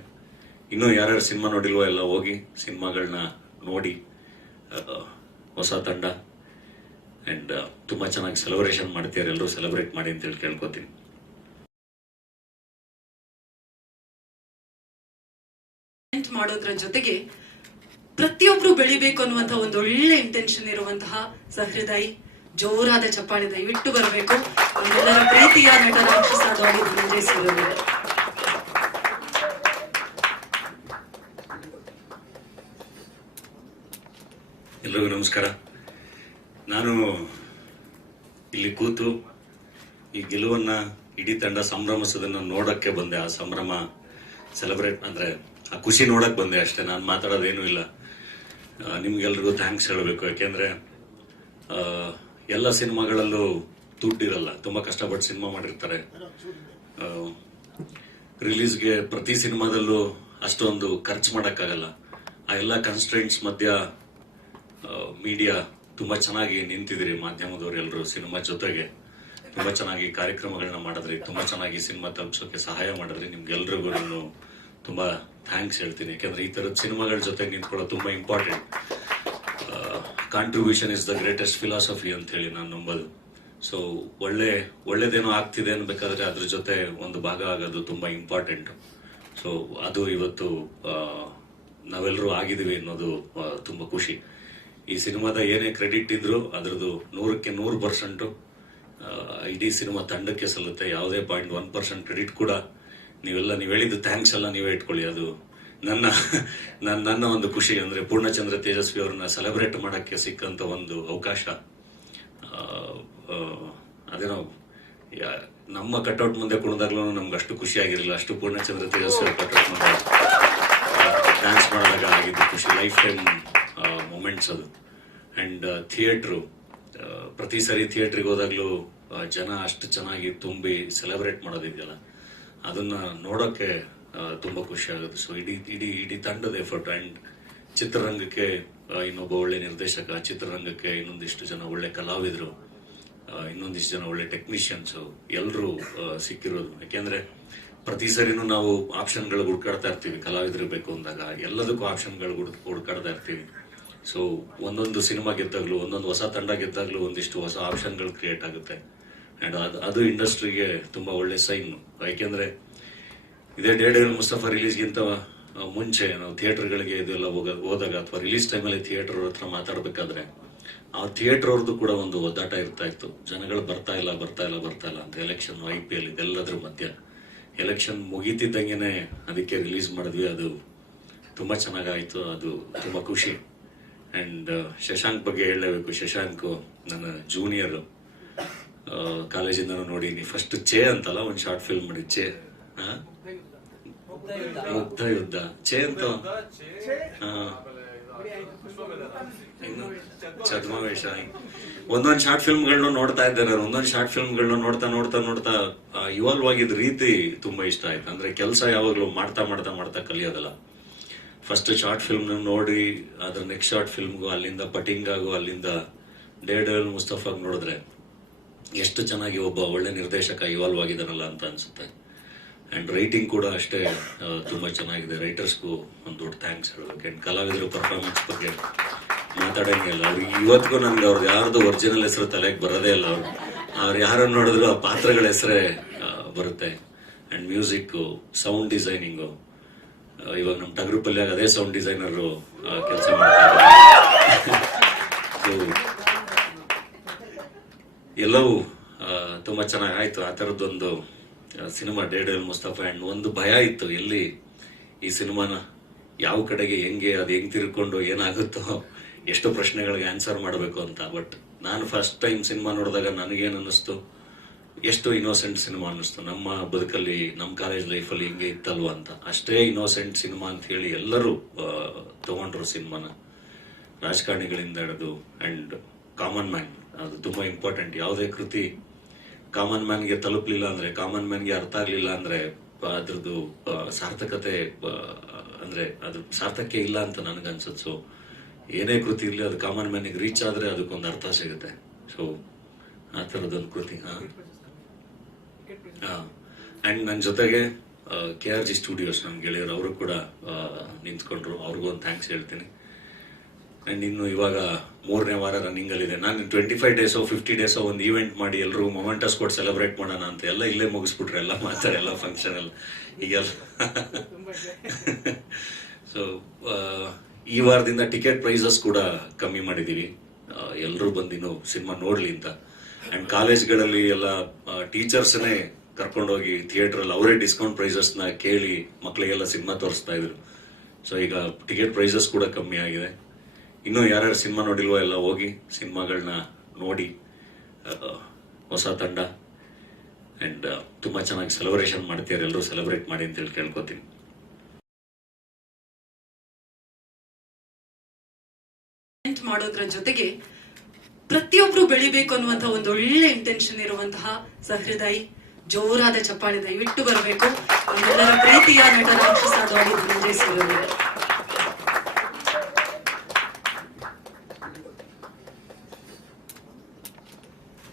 ಇನ್ನೂ ಯಾರ್ಯಾರು ಸಿನಿಮಾ ನೋಡಿಲ್ವೋ ಎಲ್ಲ ಹೋಗಿ ಸಿನಿಮಾಗಳನ್ನ ನೋಡಿ. ಹೊಸ ತಂಡ ಅಂಡ್ ತುಂಬಾ ಚೆನ್ನಾಗಿ ಸೆಲೆಬ್ರೇಷನ್ ಮಾಡ್ತೀರ, ಎಲ್ಲರೂ ಸೆಲೆಬ್ರೇಟ್ ಮಾಡಿ ಅಂತ ಹೇಳಿ ಕೇಳ್ಕೊತೀನಿ. ಮಾಡೋದ್ರ ಜೊತೆಗೆ ಪ್ರತಿಯೊಬ್ರು ಬೆಳಿಬೇಕು ಅನ್ನುವಂತಹ ಒಂದು ಒಳ್ಳೆ ಇಂಟೆನ್ಷನ್ ಇರುವಂತಹ ಸಹೃದಯಿ, ಜೋರಾದ ಚಪ್ಪಾಳೆ ದಯವಿಟ್ಟು ಬರಬೇಕು. ನಮ್ಮೆಲ್ಲರ ಪ್ರೀತಿಯ ನಟ ರಾಕ್ಷಸ ಮಂಜೇಶ್ವರರು. ಎಲ್ಲರಿಗೂ ನಮಸ್ಕಾರ. ನಾನು ಇಲ್ಲಿ ಕೂತು ಈ ಗೆಲುವನ್ನ ಇಡೀ ತಂಡ ಸಂಭ್ರಮಿಸೋದನ್ನ ನೋಡಕ್ಕೆ ಬಂದೆ. ಆ ಸಂಭ್ರಮ ಸೆಲೆಬ್ರೇಟ್ ಅಂದ್ರೆ ಆ ಖುಷಿ ನೋಡಕ್ ಬಂದೆ ಅಷ್ಟೇ. ನಾನು ಮಾತಾಡೋದೇನು ಇಲ್ಲ. ನಿಮ್ಗೆಲ್ರಿಗೂ ಥ್ಯಾಂಕ್ಸ್ ಹೇಳಬೇಕು. ಯಾಕೆಂದ್ರೆ ಎಲ್ಲ ಸಿನಿಮಾಗಳಲ್ಲೂ ದುಡ್ಡಿರಲ್ಲ, ತುಂಬಾ ಕಷ್ಟಪಟ್ಟು ಸಿನಿಮಾ ಮಾಡಿರ್ತಾರೆ. ರಿಲೀಸ್ಗೆ ಪ್ರತಿ ಸಿನಿಮಾದಲ್ಲೂ ಅಷ್ಟೊಂದು ಖರ್ಚು ಮಾಡಕ್ಕಾಗಲ್ಲ. ಆ ಎಲ್ಲ ಕನ್ಸ್ಟ್ರೆಂಟ್ಸ್ ಮಧ್ಯ ಮೀಡಿಯಾ ತುಂಬಾ ಚೆನ್ನಾಗಿ ನಿಂತಿದ್ರಿ. ಮಾಧ್ಯಮದವ್ರು ಎಲ್ಲರೂ ಸಿನಿಮಾ ಜೊತೆಗೆ ತುಂಬಾ ಚೆನ್ನಾಗಿ ಕಾರ್ಯಕ್ರಮಗಳನ್ನ ಮಾಡಿದ್ರಿ, ತುಂಬಾ ಚೆನ್ನಾಗಿ ಸಿನಿಮಾ ತಲುಪಿಸೋಕೆ ಸಹಾಯ ಮಾಡಿದ್ರಿ. ನಿಮ್ಗೆಲ್ರಿಗೂ ನಾನು ತುಂಬಾ ಥ್ಯಾಂಕ್ಸ್ ಹೇಳ್ತೀನಿ. ಯಾಕಂದ್ರೆ ಈ ತರದ ಸಿನಿಮಾಗಳ ಜೊತೆ ನಿಂತ್ಕೊಳ್ಳೋ ತುಂಬಾ important. Contribution is the greatest philosophy ಅಂತ ಹೇಳಿ ನಾನು ನಂಬೋದು. ಸೊ ಒಳ್ಳೇದೇನೋ ಆಗ್ತಿದೆ ಅನ್ಬೇಕಾದ್ರೆ ಅದ್ರ ಜೊತೆ ಒಂದು ಭಾಗ ಆಗೋದು ತುಂಬಾ ಇಂಪಾರ್ಟೆಂಟ್. ಸೊ ಅದು ಇವತ್ತು ನಾವೆಲ್ಲರೂ ಆಗಿದೀವಿ ಅನ್ನೋದು ತುಂಬಾ ಖುಷಿ. ಈ ಸಿನಿಮಾದ ಏನೇ ಕ್ರೆಡಿಟ್ ಇದ್ರು ಅದ್ರದ್ದು 100ಕ್ಕೆ 100% ಇಡೀ ಸಿನಿಮಾ ತಂಡಕ್ಕೆ ಸಲ್ಲುತ್ತೆ. ಯಾವುದೇ 0.1% ಕ್ರೆಡಿಟ್ ಕೂಡ ನೀವು ಹೇಳಿದ್ದು ಥ್ಯಾಂಕ್ಸ್ ಎಲ್ಲ ನೀವೇ ಇಟ್ಕೊಳ್ಳಿ. ಅದು ನನ್ನ ಒಂದು ಖುಷಿ. ಅಂದ್ರೆ ಪೂರ್ಣಚಂದ್ರ ತೇಜಸ್ವಿ ಅವ್ರನ್ನ ಸೆಲೆಬ್ರೇಟ್ ಮಾಡಕ್ಕೆ ಸಿಕ್ಕಂತ ಒಂದು ಅವಕಾಶ. ಅದೇನೋ ನಮ್ಮ ಕಟ್ಔಟ್ ಮುಂದೆ ಕುಣಿದಾಗ್ಲೂ ನಮ್ಗೆ ಅಷ್ಟು ಖುಷಿ ಆಗಿರಲಿಲ್ಲ, ಅಷ್ಟು ಪೂರ್ಣಚಂದ್ರ ತೇಜಸ್ವಿ ಅವ್ರ ಕಟ್ಔಟ್ ಮುಂದೆ ಡ್ಯಾನ್ಸ್ ಮಾಡಿದಾಗ ಆಗಿದ್ದು ಖುಷಿ. ಲೈಫ್ ಟೈಮ್ ಮೊಮೆಂಟ್ಸ್ ಅದು. ಅಂಡ್ ಥಿಯೇಟ್ರು, ಪ್ರತಿ ಸರಿ ಥಿಯೇಟ್ರಿಗೆ ಹೋದಾಗ್ಲೂ ಜನ ಅಷ್ಟು ಚೆನ್ನಾಗಿ ತುಂಬಿ ಸೆಲೆಬ್ರೇಟ್ ಮಾಡೋದಿದೆಯಲ್ಲ, ಅದನ್ನ ನೋಡೋಕೆ ತುಂಬಾ ಖುಷಿ ಆಗುತ್ತೆ. ಸೊ ಇಡೀ ತಂಡದ ಎಫರ್ಟ್. ಅಂಡ್ ಚಿತ್ರರಂಗಕ್ಕೆ ಇನ್ನೊಬ್ಬ ಒಳ್ಳೆ ನಿರ್ದೇಶಕ, ಚಿತ್ರರಂಗಕ್ಕೆ ಇನ್ನೊಂದಿಷ್ಟು ಜನ ಒಳ್ಳೆ ಕಲಾವಿದರು, ಇನ್ನೊಂದಿಷ್ಟು ಜನ ಒಳ್ಳೆ ಟೆಕ್ನಿಷಿಯನ್ಸ್ ಎಲ್ಲರೂ ಸಿಕ್ಕಿರೋದು. ಯಾಕೆಂದ್ರೆ ಪ್ರತಿ ಸರಿನೂ ನಾವು ಆಪ್ಷನ್ಗಳು ಹುಡ್ಕಾಡ್ತಾ ಇರ್ತೀವಿ. ಕಲಾವಿದರು ಬೇಕು ಅಂದಾಗ ಎಲ್ಲದಕ್ಕೂ ಆಪ್ಷನ್ಗಳು ಹುಡ್ಕಾಡ್ತಾ ಇರ್ತೀವಿ. ಸೊ ಒಂದೊಂದು ಸಿನಿಮಾ ಗೆದ್ದಾಗ್ಲೂ, ಒಂದೊಂದು ಹೊಸ ತಂಡ ಗೆದ್ದಾಗ್ಲೂ ಒಂದಿಷ್ಟು ಹೊಸ ಆಪ್ಷನ್ಗಳು ಕ್ರಿಯೇಟ್ ಆಗುತ್ತೆ. ಅಂಡ್ ಅದು ಇಂಡಸ್ಟ್ರಿಗೆ ತುಂಬಾ ಒಳ್ಳೆ ಸೈನ್. ಯಾಕೆಂದ್ರೆ ಇದೇ ಡೇರ್ಡೆವಿಲ್ ಮುಸ್ತಫಾ ರಿಲೀಸ್ಗಿಂತ ಮುಂಚೆ ನಾವು ಥಿಯೇಟರ್ಗಳಿಗೆ ಇದೆಲ್ಲ ಹೋದಾಗ ಅಥವಾ ರಿಲೀಸ್ ಟೈಮಲ್ಲಿ ಥಿಯೇಟರ್ ಹತ್ರ ಮಾತಾಡ್ಬೇಕಾದ್ರೆ ಆ ಥಿಯೇಟರ್ ಅವ್ರದ್ದು ಕೂಡ ಒಂದು ಒದ್ದಾಟ ಇರ್ತಾ ಇತ್ತು. ಜನಗಳು ಬರ್ತಾ ಇಲ್ಲ ಅಂತ. ಎಲೆಕ್ಷನ್, IPL ಇದೆಲ್ಲದ್ರ ಮಧ್ಯ ಎಲೆಕ್ಷನ್ ಮುಗೀತಿದ್ದಂಗೆನೆ ಅದಕ್ಕೆ ರಿಲೀಸ್ ಮಾಡಿದ್ವಿ. ಅದು ತುಂಬಾ ಚೆನ್ನಾಗಾಯ್ತು. ಅದು ತುಂಬಾ ಖುಷಿ. ಅಂಡ್ ಶಶಾಂಕ್ ಬಗ್ಗೆ ಹೇಳಲೇಬೇಕು. ಶಶಾಂಕ್ ನನ್ನ ಜೂನಿಯರ್, ಕಾಲೇಜಿಂದ ನೋಡಿನಿ. ಫಸ್ಟ್ ಚೇ ಅಂತಲ್ಲ ಒಂದು ಶಾರ್ಟ್ ಫಿಲ್ಮ್ ಮಾಡಿ, ಚೇ ಮುಗ್ಧ ಯುದ್ಧ, ಚೇ ಅಂತ ಛದ್ಮವೇಷ. ಒಂದೊಂದು ಶಾರ್ಟ್ ಫಿಲ್ಮ್ಗಳನ್ನ ನೋಡ್ತಾ ಇದ್ದೆ ನಾನು. ಒಂದೊಂದು ಶಾರ್ಟ್ ಫಿಲ್ಮ್ಗಳನ್ನ ನೋಡ್ತಾ ಇವಾಲ್ವ್ ಆಗಿದ್ದ ರೀತಿ ತುಂಬಾ ಇಷ್ಟ ಆಯ್ತು. ಅಂದ್ರೆ ಕೆಲಸ ಯಾವಾಗ್ಲೂ ಮಾಡ್ತಾ ಕಲಿಯೋದಲ್ಲ. ಫಸ್ಟ್ ಶಾರ್ಟ್ ಫಿಲ್ಮ್ ನೋಡಿ ಅದ್ರ ನೆಕ್ಸ್ಟ್ ಶಾರ್ಟ್ ಫಿಲ್ಮ್ಗೂ, ಅಲ್ಲಿಂದ ಪಟಿಂಗಾಗೂ, ಅಲ್ಲಿಂದ ಡೇಡಲ್ ಮುಸ್ತಫಾಗ್ ನೋಡಿದ್ರೆ ಎಷ್ಟು ಚೆನ್ನಾಗಿ ಒಬ್ಬ ಒಳ್ಳೆ ನಿರ್ದೇಶಕ ಇವಾಲ್ವ್ ಆಗಿದಾನಲ್ಲ ಅಂತ ಅನ್ಸುತ್ತೆ. ಅಂಡ್ ರೈಟಿಂಗ್ ಕೂಡ ಅಷ್ಟೇ ತುಂಬಾ ಚೆನ್ನಾಗಿದೆ. ರೈಟರ್ಸ್ಗೂ ಒಂದು ದೊಡ್ಡ ಥ್ಯಾಂಕ್ಸ್ ಹೇಳ್ಬೇಕು. ಅಂಡ್ ಕಲಾವಿದರು ಪರ್ಫಾರ್ಮೆನ್ಸ್ ಬಗ್ಗೆ ಮಾತಾಡಂಗೆ ಇಲ್ಲ. ಅವ್ರಿಗೆ ಇವತ್ತಿಗೂ ನನ್ಗೆ ಅವ್ರದ್ದು ಯಾರ್ದು ಒರಿಜಿನಲ್ ಹೆಸರು ತಲೆಗೆ ಬರೋದೇ ಇಲ್ಲ. ಅವ್ರು ಯಾರನ್ನು ನೋಡಿದ್ರು ಆ ಪಾತ್ರಗಳ ಹೆಸರೇ ಬರುತ್ತೆ. ಅಂಡ್ ಮ್ಯೂಸಿಕ್, ಸೌಂಡ್ ಡಿಸೈನಿಂಗು, ಇವಾಗ ನಮ್ಮ ಟಗರು ಪಲ್ಯಾಗ ಅದೇ ಸೌಂಡ್ ಡಿಸೈನರ್ ಕೆಲಸ ಮಾಡ್ತಾರೆ. ಎಲ್ಲವೂ ತುಂಬಾ ಚೆನ್ನಾಗಿ ಆಯ್ತು. ಆ ಥರದ್ದೊಂದು ಸಿನಿಮಾ ಡೇಡಲ್ ಮುಸ್ತಫಾ. ಅಂಡ್ ಒಂದು ಭಯ ಇತ್ತು, ಎಲ್ಲಿ ಈ ಸಿನಿಮಾನ ಯಾವ ಕಡೆಗೆ ಅದು ಹೆಂಗ್ ತಿರ್ಕೊಂಡು ಏನಾಗುತ್ತೋ, ಎಷ್ಟು ಪ್ರಶ್ನೆಗಳಿಗೆ ಆನ್ಸರ್ ಮಾಡಬೇಕು ಅಂತ. ಬಟ್ ನಾನು ಫಸ್ಟ್ ಟೈಮ್ ಸಿನಿಮಾ ನೋಡಿದಾಗ ನನಗೇನು ಅನ್ನಿಸ್ತು, ಎಷ್ಟು ಇನ್ನೋಸೆಂಟ್ ಸಿನಿಮಾ ಅನ್ನಿಸ್ತು. ನಮ್ಮ ಬದುಕಲ್ಲಿ, ನಮ್ಮ ಕಾಲೇಜ್ ಲೈಫಲ್ಲಿ ಹಿಂಗೆ ಇತ್ತಲ್ವಾ ಅಂತ. ಅಷ್ಟೇ ಇನ್ನೋಸೆಂಟ್ ಸಿನಿಮಾ ಅಂತ ಹೇಳಿ ಎಲ್ಲರೂ ತಗೊಂಡ್ರು ಸಿನಿಮಾನ, ರಾಜಕಾರಣಿಗಳಿಂದ ಹಿಡಿದು. ಅಂಡ್ ಕಾಮನ್ ಮ್ಯಾನ್, ಅದು ತುಂಬಾ ಇಂಪಾರ್ಟೆಂಟ್. ಯಾವುದೇ ಕೃತಿ ಕಾಮನ್ ಮ್ಯಾನ್ಗೆ ತಲುಪಲಿಲ್ಲ ಅಂದ್ರೆ, ಕಾಮನ್ ಮ್ಯಾನ್ಗೆ ಅರ್ಥ ಆಗ್ಲಿಲ್ಲ ಅಂದ್ರೆ ಅದ್ರದ್ದು ಸಾರ್ಥಕತೆ ಅಂದ್ರೆ ಅದು ಸಾರ್ಥಕ್ಕೆ ಇಲ್ಲ ಅಂತ ನನಗನ್ಸುತ್ತೆ. ಸೊ ಏನೇ ಕೃತಿ ಇರಲಿ, ಅದು ಕಾಮನ್ ಮ್ಯಾನಿಗೆ ರೀಚ್ ಆದ್ರೆ ಅದಕ್ಕೊಂದು ಅರ್ಥ ಸಿಗುತ್ತೆ. ಸೊ ಆ ಥರದೊಂದು ಕೃತಿ. ಅಂಡ್ ನನ್ನ ಜೊತೆಗೆ KRG ಸ್ಟುಡಿಯೋಸ್ ನಮ್ಮ ಗೆಳೆಯರು, ಅವರು ಕೂಡ ನಿಂತ್ಕೊಂಡ್ರು. ಅವ್ರಿಗೂ ಒಂದು ಥ್ಯಾಂಕ್ಸ್ ಹೇಳ್ತೀನಿ. ಅಂಡ್ ಇನ್ನು ಇವಾಗ 3ನೇ ವಾರ ರನ್ನಿಂಗ್ ಅಲ್ಲಿದೆ. ನಾನು 25 ಡೇಸೋ 50 ಡೇಸೋ ಒಂದು ಈವೆಂಟ್ ಮಾಡಿ ಎಲ್ಲರೂ ಮೊಮೆಂಟಸ್ ಕೊಟ್ಟು ಸೆಲೆಬ್ರೇಟ್ ಮಾಡೋಣ ಅಂತ ಎಲ್ಲ ಇಲ್ಲೇ ಮುಗಿಸ್ಬಿಟ್ರೆ, ಎಲ್ಲ ಮಾತಾಡಿ, ಎಲ್ಲ ಫಂಕ್ಷನ್ ಎಲ್ಲ ಈಗೆಲ್ಲ. ಸೊ ಈ ವಾರದಿಂದ ಟಿಕೆಟ್ ಪ್ರೈಸಸ್ ಕೂಡ ಕಮ್ಮಿ ಮಾಡಿದೀವಿ, ಎಲ್ಲರೂ ಬಂದಿನ್ನು ಸಿನಿಮಾ ನೋಡ್ಲಿ ಅಂತ. ಅಂಡ್ ಕಾಲೇಜ್ಗಳಲ್ಲಿ ಎಲ್ಲ ಟೀಚರ್ಸ್ನೇ ಕರ್ಕೊಂಡೋಗಿ ಥಿಯೇಟರ್ ಅವರೇ ಡಿಸ್ಕೌಂಟ್ ಪ್ರೈಸಸ್ ನ ಕೇಳಿ ಮಕ್ಕಳಿಗೆಲ್ಲ ಸಿನಿಮಾ ತೋರಿಸ್ತಾ ಇದ್ರು. ಸೊ ಈಗ ಟಿಕೆಟ್ ಪ್ರೈಸಸ್ ಕೂಡ ಕಮ್ಮಿ ಆಗಿದೆ. ಇನ್ನೂ ಯಾರ್ಯಾರು ಸಿನಿಮಾ ನೋಡಿಲ್ವೋ ಎಲ್ಲ ಹೋಗಿ ಸಿನಿಮಾಗಳನ್ನ ನೋಡಿ. ಹೊಸ ತಂಡ ಅಂಡ್ ತುಂಬಾ ಚೆನ್ನಾಗಿ ಸೆಲೆಬ್ರೇಷನ್ ಮಾಡ್ತೀರಾ, ಎಲ್ಲರೂ ಸೆಲೆಬ್ರೇಟ್ ಮಾಡಿ ಅಂತ ಹೇಳಿ ಕೇಳ್ಕೊತೀನಿ. ಮಾಡೋದ್ರ ಜೊತೆಗೆ ಪ್ರತಿಯೊಬ್ರು ಬೆಳಿಬೇಕು ಅನ್ನುವಂತಹ ಒಂದು ಒಳ್ಳೆ ಇಂಟೆನ್ಷನ್ ಇರುವಂತಹ ಸಹೃದಯಿ, ಜೋರಾದ ಚಪ್ಪಾಳೆ ದಯವಿಟ್ಟು ಬರಬೇಕು. ನಮ್ಮೆಲ್ಲರ ಪ್ರೀತಿಯ ನಟ ರಾಕ್ಷಸ ಧನಂಜಯ್.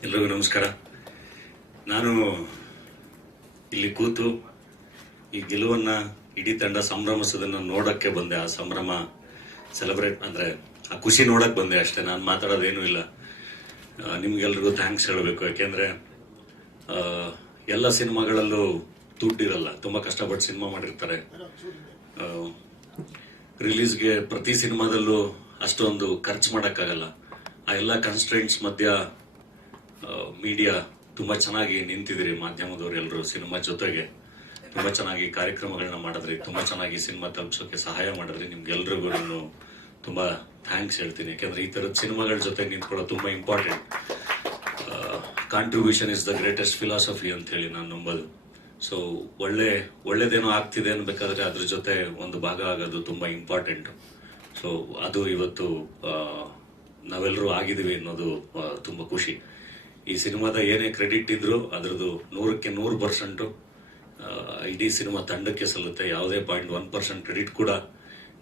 ಎಲ್ರಿಗೂ ನಮಸ್ಕಾರ. ನಾನು ಇಲ್ಲಿ ಕೂತು ಈ ಗೆಲುವನ್ನ ಇಡೀ ತಂಡ ಸಂಭ್ರಮಿಸೋದನ್ನ ನೋಡಕ್ಕೆ ಬಂದೆ. ಆ ಸಂಭ್ರಮ ಸೆಲೆಬ್ರೇಟ್ ಅಂದ್ರೆ ಆ ಖುಷಿ ನೋಡಕ್ ಬಂದೆ ಅಷ್ಟೇ. ನಾನು ಮಾತಾಡೋದೇನು ಇಲ್ಲ. ನಿಮ್ಗೆಲ್ರಿಗೂ ಥ್ಯಾಂಕ್ಸ್ ಹೇಳಬೇಕು. ಯಾಕೆಂದ್ರೆ ಎಲ್ಲ ಸಿನಿಮಾಗಳಲ್ಲೂ ದುಡ್ಡಿರಲ್ಲ, ತುಂಬಾ ಕಷ್ಟಪಟ್ಟು ಸಿನಿಮಾ ಮಾಡಿರ್ತಾರೆ. ರಿಲೀಸ್ಗೆ ಪ್ರತಿ ಸಿನಿಮಾದಲ್ಲೂ ಅಷ್ಟೊಂದು ಖರ್ಚು ಮಾಡೋಕ್ಕಾಗಲ್ಲ. ಆ ಎಲ್ಲ ಕನ್ಸ್ಟ್ರೆಂಟ್ಸ್ ಮಧ್ಯ ಮೀಡಿಯಾ ತುಂಬಾ ಚೆನ್ನಾಗಿ ನಿಂತಿದ್ರಿ. ಮಾಧ್ಯಮದವರು ಎಲ್ಲರೂ ಸಿನಿಮಾ ಜೊತೆಗೆ ತುಂಬಾ ಚೆನ್ನಾಗಿ ಕಾರ್ಯಕ್ರಮಗಳನ್ನ ಮಾಡಿದ್ರಿ, ತುಂಬಾ ಚೆನ್ನಾಗಿ ಸಿನಿಮಾ ತಲುಪಿಸೋಕೆ ಸಹಾಯ ಮಾಡಿದ್ರಿ. ನಿಮ್ಗೆಲ್ರಿಗೂ ನಾನು ತುಂಬಾ ಥ್ಯಾಂಕ್ಸ್ ಹೇಳ್ತೀನಿ. ಯಾಕೆಂದ್ರೆ ಈ ತರದ ಸಿನಿಮಾಗಳ ಜೊತೆ ನಿಂತ್ಕೊಳ್ಳೋದು ತುಂಬಾ important. Contribution is the greatest philosophy ಅಂತ ಹೇಳಿ ನಾನು ನಂಬೋದು. ಸೊ ಒಳ್ಳೇದೇನೋ ಆಗ್ತಿದೆ ಅನ್ಬೇಕಾದ್ರೆ ಅದ್ರ ಜೊತೆ ಒಂದು ಭಾಗ ಆಗೋದು ತುಂಬಾ ಇಂಪಾರ್ಟೆಂಟ್. ಸೊ ಅದು ಇವತ್ತು ನಾವೆಲ್ಲರೂ ಆಗಿದ್ದೀವಿ ಅನ್ನೋದು ತುಂಬಾ ಖುಷಿ. ಈ ಸಿನಿಮಾದ ಏನೇ ಕ್ರೆಡಿಟ್ ಇದ್ರು ಅದ್ರದ್ದು 100ಕ್ಕೆ 100% ಇಡೀ ಸಿನಿಮಾ ತಂಡಕ್ಕೆ ಸಲ್ಲುತ್ತೆ. ಯಾವುದೇ 0.1% ಕ್ರೆಡಿಟ್ ಕೂಡ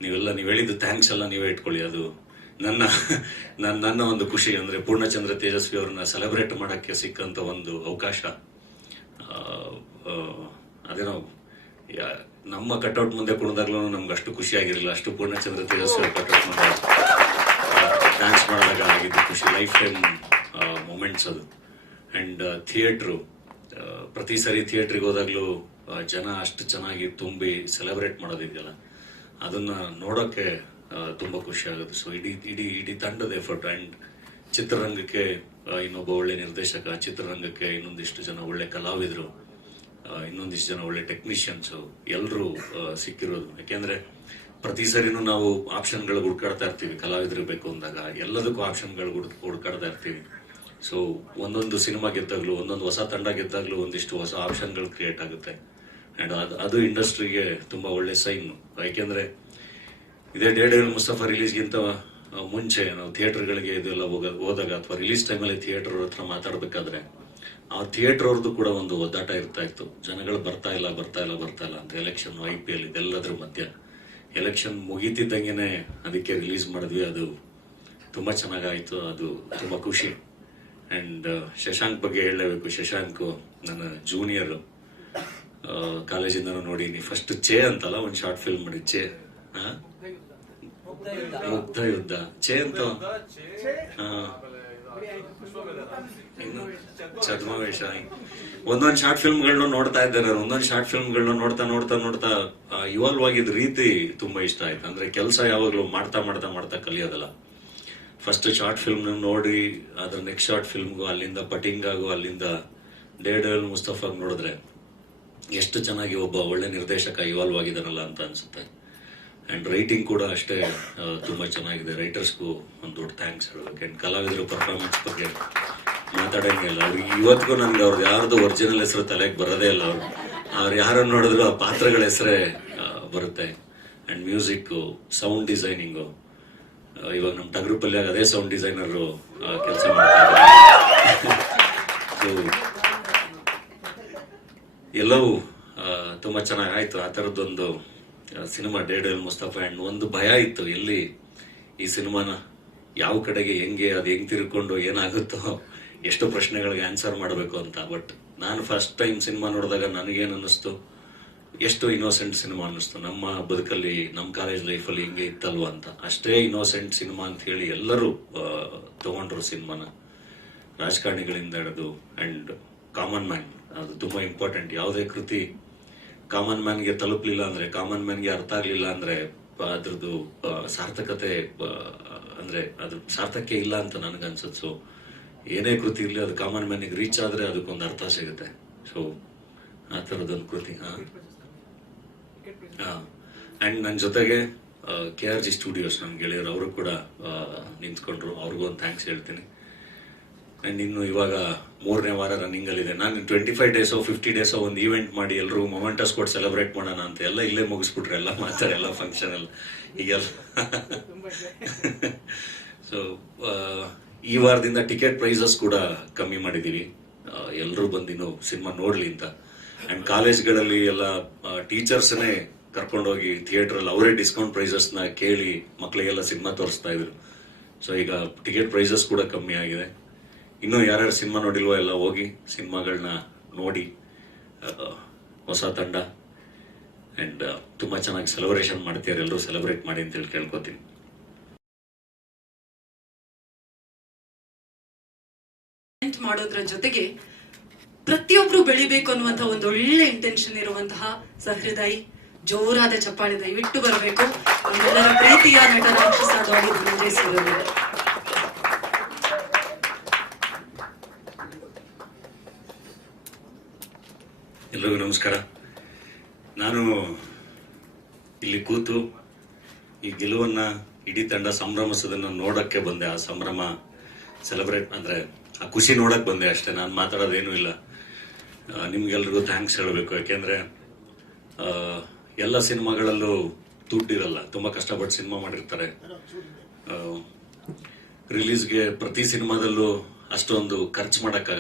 ನೀವು ಹೇಳಿದ್ದು ಥ್ಯಾಂಕ್ಸ್ ಎಲ್ಲ ನೀವೇ ಇಟ್ಕೊಳ್ಳಿ. ಅದು ನನ್ನ ಒಂದು ಖುಷಿ. ಅಂದ್ರೆ ಪೂರ್ಣಚಂದ್ರ ತೇಜಸ್ವಿ ಅವ್ರನ್ನ ಸೆಲೆಬ್ರೇಟ್ ಮಾಡಕ್ಕೆ ಸಿಕ್ಕಂತ ಒಂದು ಅವಕಾಶ. ಅದೇನೋ ನಮ್ಮ ಕಟ್ಔಟ್ ಮುಂದೆ ಕುಣಿದಾಗ್ಲೂ ನಮ್ಗೆ ಅಷ್ಟು ಖುಷಿ ಆಗಿರಲಿಲ್ಲ, ಅಷ್ಟು ಪೂರ್ಣಚಂದ್ರ ತೇಜಸ್ವಿ ಕಟ್ಔಟ್ ಮುಂದೆ ಡ್ಯಾನ್ಸ್ ಮಾಡಿದಾಗ ಆಗಿದ್ದು ಖುಷಿ. ಲೈಫ್ ಟೈಮ್ ಮೊಮೆಂಟ್ಸ್ ಅದು. ಅಂಡ್ ಥಿಯೇಟ್ರು, ಪ್ರತಿ ಸರಿ ಥಿಯೇಟ್ರಿಗೆ ಹೋದಾಗ್ಲೂ ಜನ ಅಷ್ಟು ಚೆನ್ನಾಗಿ ತುಂಬಿ ಸೆಲೆಬ್ರೇಟ್ ಮಾಡೋದಿದೆಯಲ್ಲ, ಅದನ್ನ ನೋಡೋಕೆ ತುಂಬಾ ಖುಷಿ ಆಗುತ್ತೆ. ಸೊ ಇಡೀ ಇಡೀ ಇಡೀ ತಂಡದ ಎಫರ್ಟ್ ಅಂಡ್ ಚಿತ್ರರಂಗಕ್ಕೆ ಇನ್ನೊಬ್ಬ ಒಳ್ಳೆ ನಿರ್ದೇಶಕ, ಚಿತ್ರರಂಗಕ್ಕೆ ಇನ್ನೊಂದಿಷ್ಟು ಜನ ಒಳ್ಳೆ ಕಲಾವಿದರು, ಇನ್ನೊಂದಿಷ್ಟು ಜನ ಒಳ್ಳೆ ಟೆಕ್ನಿಷಿಯನ್ಸ್ ಎಲ್ಲರೂ ಸಿಕ್ಕಿರೋದು. ಯಾಕೆಂದ್ರೆ ಪ್ರತಿ ಸರಿನೂ ನಾವು ಆಪ್ಷನ್ಗಳು ಹುಡ್ಕಾಡ್ತಾ ಇರ್ತೀವಿ. ಕಲಾವಿದರು ಬೇಕು ಅಂದಾಗ ಎಲ್ಲದಕ್ಕೂ ಆಪ್ಷನ್ಗಳು ಹುಡ್ಕಾಡ್ತಾ ಇರ್ತೀವಿ. ಸೊ ಒಂದೊಂದು ಸಿನಿಮಾ ಗೆದ್ದಾಗ್ಲೂ, ಒಂದೊಂದು ಹೊಸ ತಂಡ ಗೆದ್ದಾಗ್ಲೂ ಒಂದಿಷ್ಟು ಹೊಸ ಆಪ್ಷನ್ಗಳು ಕ್ರಿಯೇಟ್ ಆಗುತ್ತೆ. ಅಂಡ್ ಅದು ಇಂಡಸ್ಟ್ರಿಗೆ ತುಂಬಾ ಒಳ್ಳೆ ಸೈನ್. ಯಾಕೆಂದ್ರೆ ಇದೇ ಡೇಡೇಲ್ ಮುಸ್ತಫಾ ರಿಲೀಸ್ಗಿಂತ ಮುಂಚೆ ನಾವು ಥಿಯೇಟರ್ಗಳಿಗೆ ಇದೆಲ್ಲ ಹೋದಾಗ ಅಥವಾ ರಿಲೀಸ್ ಟೈಮಲ್ಲಿ ಥಿಯೇಟರ್ ಹತ್ರ ಮಾತಾಡ್ಬೇಕಾದ್ರೆ ಆ ಥಿಯೇಟರ್ ಅವ್ರದ್ದು ಕೂಡ ಒಂದು ಒದ್ದಾಟ ಇರ್ತಾ ಇತ್ತು. ಜನಗಳು ಬರ್ತಾ ಇಲ್ಲ ಅಂತ. ಎಲೆಕ್ಷನ್, IPL ಇದೆಲ್ಲದ್ರ ಮಧ್ಯ ಎಲೆಕ್ಷನ್ ಮುಗೀತಿದ್ದಂಗೆನೆ ಅದಕ್ಕೆ ರಿಲೀಸ್ ಮಾಡಿದ್ವಿ. ಅದು ತುಂಬಾ ಚೆನ್ನಾಗಾಯ್ತು. ಅದು ತುಂಬಾ ಖುಷಿ. ಅಂಡ್ ಶಶಾಂಕ್ ಬಗ್ಗೆ ಹೇಳಲೇಬೇಕು. ಶಶಾಂಕ್ ನನ್ನ ಜೂನಿಯರ್, ಕಾಲೇಜಿಂದ ನೋಡಿನಿ. ಫಸ್ಟ್ ಚೇ ಅಂತಲ್ಲ ಒಂದು ಶಾರ್ಟ್ ಫಿಲ್ಮ್ ಮಾಡಿ, ಚೇ ಮುಗ್ಧ ಯುದ್ಧ, ಚೇ ಅಂತ ಇನ್ನು ಛದ್ಮವೇಷ, ಒಂದೊಂದು ಶಾರ್ಟ್ ಫಿಲ್ಮ್ಗಳನ್ನ ನೋಡ್ತಾ ಇದ್ದಾರೆ. ಒಂದೊಂದು ಶಾರ್ಟ್ ಫಿಲ್ಮ್ಗಳನ್ನ ನೋಡ್ತಾ ಇವಾಲ್ವ್ ಆಗಿದ್ ರೀತಿ ತುಂಬಾ ಇಷ್ಟ ಆಯ್ತು. ಅಂದ್ರೆ ಕೆಲಸ ಯಾವಾಗ್ಲೂ ಮಾಡ್ತಾ ಕಲಿಯೋದಲ್ಲ. ಫಸ್ಟ್ ಶಾರ್ಟ್ ಫಿಲ್ಮ್ ನೋಡಿ ಅದ್ರ ನೆಕ್ಸ್ಟ್ ಶಾರ್ಟ್ ಫಿಲ್ಮ್ಗೂ, ಅಲ್ಲಿಂದ ಪಟಿಂಗಾಗೂ, ಅಲ್ಲಿಂದ ಡೇಡೇಲ್ ಮುಸ್ತಫಾಗ್ ನೋಡಿದ್ರೆ ಎಷ್ಟು ಚೆನ್ನಾಗಿ ಒಬ್ಬ ಒಳ್ಳೆ ನಿರ್ದೇಶಕ ಇವಾಲ್ವ್ ಆಗಿದಾರಲ್ಲ ಅಂತ ಅನ್ಸುತ್ತೆ. ಅಂಡ್ ರೈಟಿಂಗ್ ಕೂಡ ಅಷ್ಟೇ ತುಂಬಾ ಚೆನ್ನಾಗಿದೆ. ರೈಟರ್ಸ್ಗೂ ಒಂದು ದೊಡ್ಡ ಥ್ಯಾಂಕ್ಸ್ ಹೇಳ್ಬೇಕು. ಅಂಡ್ ಕಲಾವಿದರು ಪರ್ಫಾರ್ಮೆನ್ಸ್ ಬಗ್ಗೆ ಮಾತಾಡಂಗೆ ಇಲ್ಲ. ಅವ್ರಿಗೆ ಇವತ್ತಿಗೂ ನನ್ಗೆ ಅವ್ರದ್ದು ಯಾರ್ದು ಒರಿಜಿನಲ್ ಹೆಸರು ತಲೆಗೆ ಬರೋದೇ ಇಲ್ಲ. ಅವ್ರು ಯಾರನ್ನು ನೋಡಿದ್ರು ಆ ಪಾತ್ರಗಳ ಹೆಸರೇ ಬರುತ್ತೆ. ಅಂಡ್ ಮ್ಯೂಸಿಕ್, ಸೌಂಡ್ ಡಿಸೈನಿಂಗು, ಇವಾಗ ನಮ್ಮ ಟಗರು ಪಲ್ಯಾಗ ಅದೇ ಸೌಂಡ್ ಡಿಸೈನರ್ ಕೆಲಸ ಮಾಡ್ತಾರೆ. ಎಲ್ಲವೂ ತುಂಬಾ ಚೆನ್ನಾಗಾಯ್ತು. ಆ ಥರದ್ದೊಂದು ಸಿನಿಮಾ ಡೇಡೇಲ್ ಮುಸ್ತಫಾ. ಅಂಡ್ ಒಂದು ಭಯ ಇತ್ತು, ಎಲ್ಲಿ ಈ ಸಿನಿಮಾನ ಯಾವ ಕಡೆಗೆ ಅದು ಹೆಂಗ್ ತಿರ್ಕೊಂಡು ಏನಾಗುತ್ತೋ, ಎಷ್ಟು ಪ್ರಶ್ನೆಗಳಿಗೆ ಆನ್ಸರ್ ಮಾಡಬೇಕು ಅಂತ. ಬಟ್ ನಾನು ಫಸ್ಟ್ ಟೈಮ್ ಸಿನಿಮಾ ನೋಡಿದಾಗ ನನಗೇನು ಅನ್ನಿಸ್ತು, ಎಷ್ಟು ಇನ್ನೋಸೆಂಟ್ ಸಿನಿಮಾ ಅನ್ನಿಸ್ತು. ನಮ್ಮ ಬದುಕಲ್ಲಿ, ನಮ್ಮ ಕಾಲೇಜ್ ಲೈಫಲ್ಲಿ ಹಿಂಗೆ ಇತ್ತಲ್ವ ಅಂತ. ಅಷ್ಟೇ ಇನ್ನೋಸೆಂಟ್ ಸಿನಿಮಾ ಅಂತ ಹೇಳಿ ಎಲ್ಲರೂ ತಗೊಂಡ್ರು ಸಿನಿಮಾನ. ರಾಜಕಾರಣಿಗಳಿಂದ ಹಿಡಿದು ಅಂಡ್ ಕಾಮನ್ ಮ್ಯಾನ್, ಅದು ತುಂಬಾ ಇಂಪಾರ್ಟೆಂಟ್. ಯಾವುದೇ ಕೃತಿ ಕಾಮನ್ ಮ್ಯಾನ್ಗೆ ತಲುಪಲಿಲ್ಲ ಅಂದ್ರೆ, ಕಾಮನ್ ಮ್ಯಾನ್ಗೆ ಅರ್ಥ ಆಗ್ಲಿಲ್ಲ ಅಂದ್ರೆ ಅದ್ರದ್ದು ಸಾರ್ಥಕತೆ ಅಂದ್ರೆ ಅದು ಸಾರ್ಥಕ್ಕೆ ಇಲ್ಲ ಅಂತ ನನಗನ್ಸುತ್ತೆ. ಸೊ ಏನೇ ಕೃತಿ ಇರ್ಲಿ, ಅದು ಕಾಮನ್ ಮ್ಯಾನಿಗೆ ರೀಚ್ ಆದ್ರೆ ಅದಕ್ಕೊಂದು ಅರ್ಥ ಸಿಗುತ್ತೆ. ಸೊ ಆ ಥರದೊಂದು ಕೃತಿ. ಅಂಡ್ ನನ್ನ ಜೊತೆಗೆ KRG ಸ್ಟುಡಿಯೋಸ್ ನಮ್ಮ ಗೆಳೆಯರು, ಅವರು ಕೂಡ ನಿಂತ್ಕೊಂಡ್ರು. ಅವ್ರಿಗೂ ಒಂದು ಥ್ಯಾಂಕ್ಸ್ ಹೇಳ್ತೀನಿ. ಅಂಡ್ ಇನ್ನು ಇವಾಗ 3ನೇ ವಾರ ರನ್ನಿಂಗ್ ಅಲ್ಲಿ ಇದೆ. ನಾನು 25 ಡೇಸೋ 50 ಡೇಸೋ ಒಂದು ಈವೆಂಟ್ ಮಾಡಿ ಎಲ್ರಿಗೂ ಮೊಮೆಂಟಸ್ ಕೊಟ್ಟು ಸೆಲೆಬ್ರೇಟ್ ಮಾಡೋಣ ಅಂತ ಎಲ್ಲ ಇಲ್ಲೇ ಮುಗಿಸ್ಬಿಟ್ರೆ, ಎಲ್ಲ ಮಾತಾಡ, ಎಲ್ಲ ಫಂಕ್ಷನ್ ಎಲ್ಲ ಈಗೆಲ್ಲ. ಸೊ ಈ ವಾರದಿಂದ ಟಿಕೆಟ್ ಪ್ರೈಸಸ್ ಕೂಡ ಕಮ್ಮಿ ಮಾಡಿದೀವಿ, ಎಲ್ಲರೂ ಬಂದಿನ್ನು ಸಿನಿಮಾ ನೋಡ್ಲಿ ಅಂತ. ಅಂಡ್ ಕಾಲೇಜ್ಗಳಲ್ಲಿ ಎಲ್ಲ ಟೀಚರ್ಸ್ನೇ ಕರ್ಕೊಂಡೋಗಿ ಥಿಯೇಟರ್ ಅಲ್ಲಿ ಅವರೇ ಡಿಸ್ಕೌಂಟ್ ಪ್ರೈಸಸ್ ನ ಕೇಳಿ ಮಕ್ಕಳಿಗೆಲ್ಲ ಸಿನಿಮಾ ತೋರಿಸ್ತಾ ಇದ್ರು. ಸೊ ಈಗ ಟಿಕೆಟ್ ಪ್ರೈಸಸ್ ಕೂಡ ಕಮ್ಮಿ ಆಗಿದೆ. ಇನ್ನೂ ಯಾರ್ಯಾರು ಸಿನಿಮಾ ನೋಡಿಲ್ವೋ ಎಲ್ಲ ಹೋಗಿ ಸಿನಿಮಾಗಳನ್ನ ನೋಡಿ. ಹೊಸ ತಂಡ ಅಂಡ್ ತುಂಬಾ ಚೆನ್ನಾಗಿ ಸೆಲೆಬ್ರೇಷನ್ ಮಾಡ್ತೀರ, ಎಲ್ಲರೂ ಸೆಲೆಬ್ರೇಟ್ ಮಾಡಿ ಅಂತ ಹೇಳಿ ಕೇಳ್ಕೊತೀನಿ. ಮಾಡೋದ್ರ ಜೊತೆಗೆ ಪ್ರತಿಯೊಬ್ರು ಬೆಳಿಬೇಕು ಅನ್ನುವಂತ ಒಂದು ಒಳ್ಳೆ ಇಂಟೆನ್ಷನ್ ಇರುವಂತಹ ಸಹೃದಯಿ, ಜೋರಾದ ಚಪ್ಪಾಳೆ ದಯವಿಟ್ಟು ಬರಬೇಕು. ನಮ್ಮೆಲ್ಲರ ಪ್ರೀತಿಯ ನಟ ರಾಕ್ಷಸ ಧನಂಜಯ್. ಎಲ್ರಿಗೂ ನಮಸ್ಕಾರ. ನಾನು ಇಲ್ಲಿ ಕೂತು ಈ ಗೆಲುವನ್ನ ಇಡೀ ತಂಡ ಸಂಭ್ರಮಿಸೋದನ್ನ ನೋಡಕ್ಕೆ ಬಂದೆ. ಆ ಸಂಭ್ರಮ ಸೆಲೆಬ್ರೇಟ್ ಅಂದ್ರೆ ಆ ಖುಷಿ ನೋಡಕ್ ಬಂದೆ ಅಷ್ಟೇ. ನಾನು ಮಾತಾಡೋದೇನು ಇಲ್ಲ. ನಿಮ್ಗೆಲ್ರಿಗೂ ಥ್ಯಾಂಕ್ಸ್ ಹೇಳಬೇಕು. ಯಾಕೆಂದ್ರೆ ಎಲ್ಲ ಸಿನಿಮಾಗಳಲ್ಲೂ ದುಡ್ಡಿರಲ್ಲ, ತುಂಬಾ ಕಷ್ಟಪಟ್ಟು ಸಿನಿಮಾ ಮಾಡಿರ್ತಾರೆ. ರಿಲೀಸ್ಗೆ ಪ್ರತಿ ಸಿನಿಮಾದಲ್ಲೂ ಅಷ್ಟೊಂದು ಖರ್ಚು ಮಾಡಕ್ಕಾಗಲ್ಲ.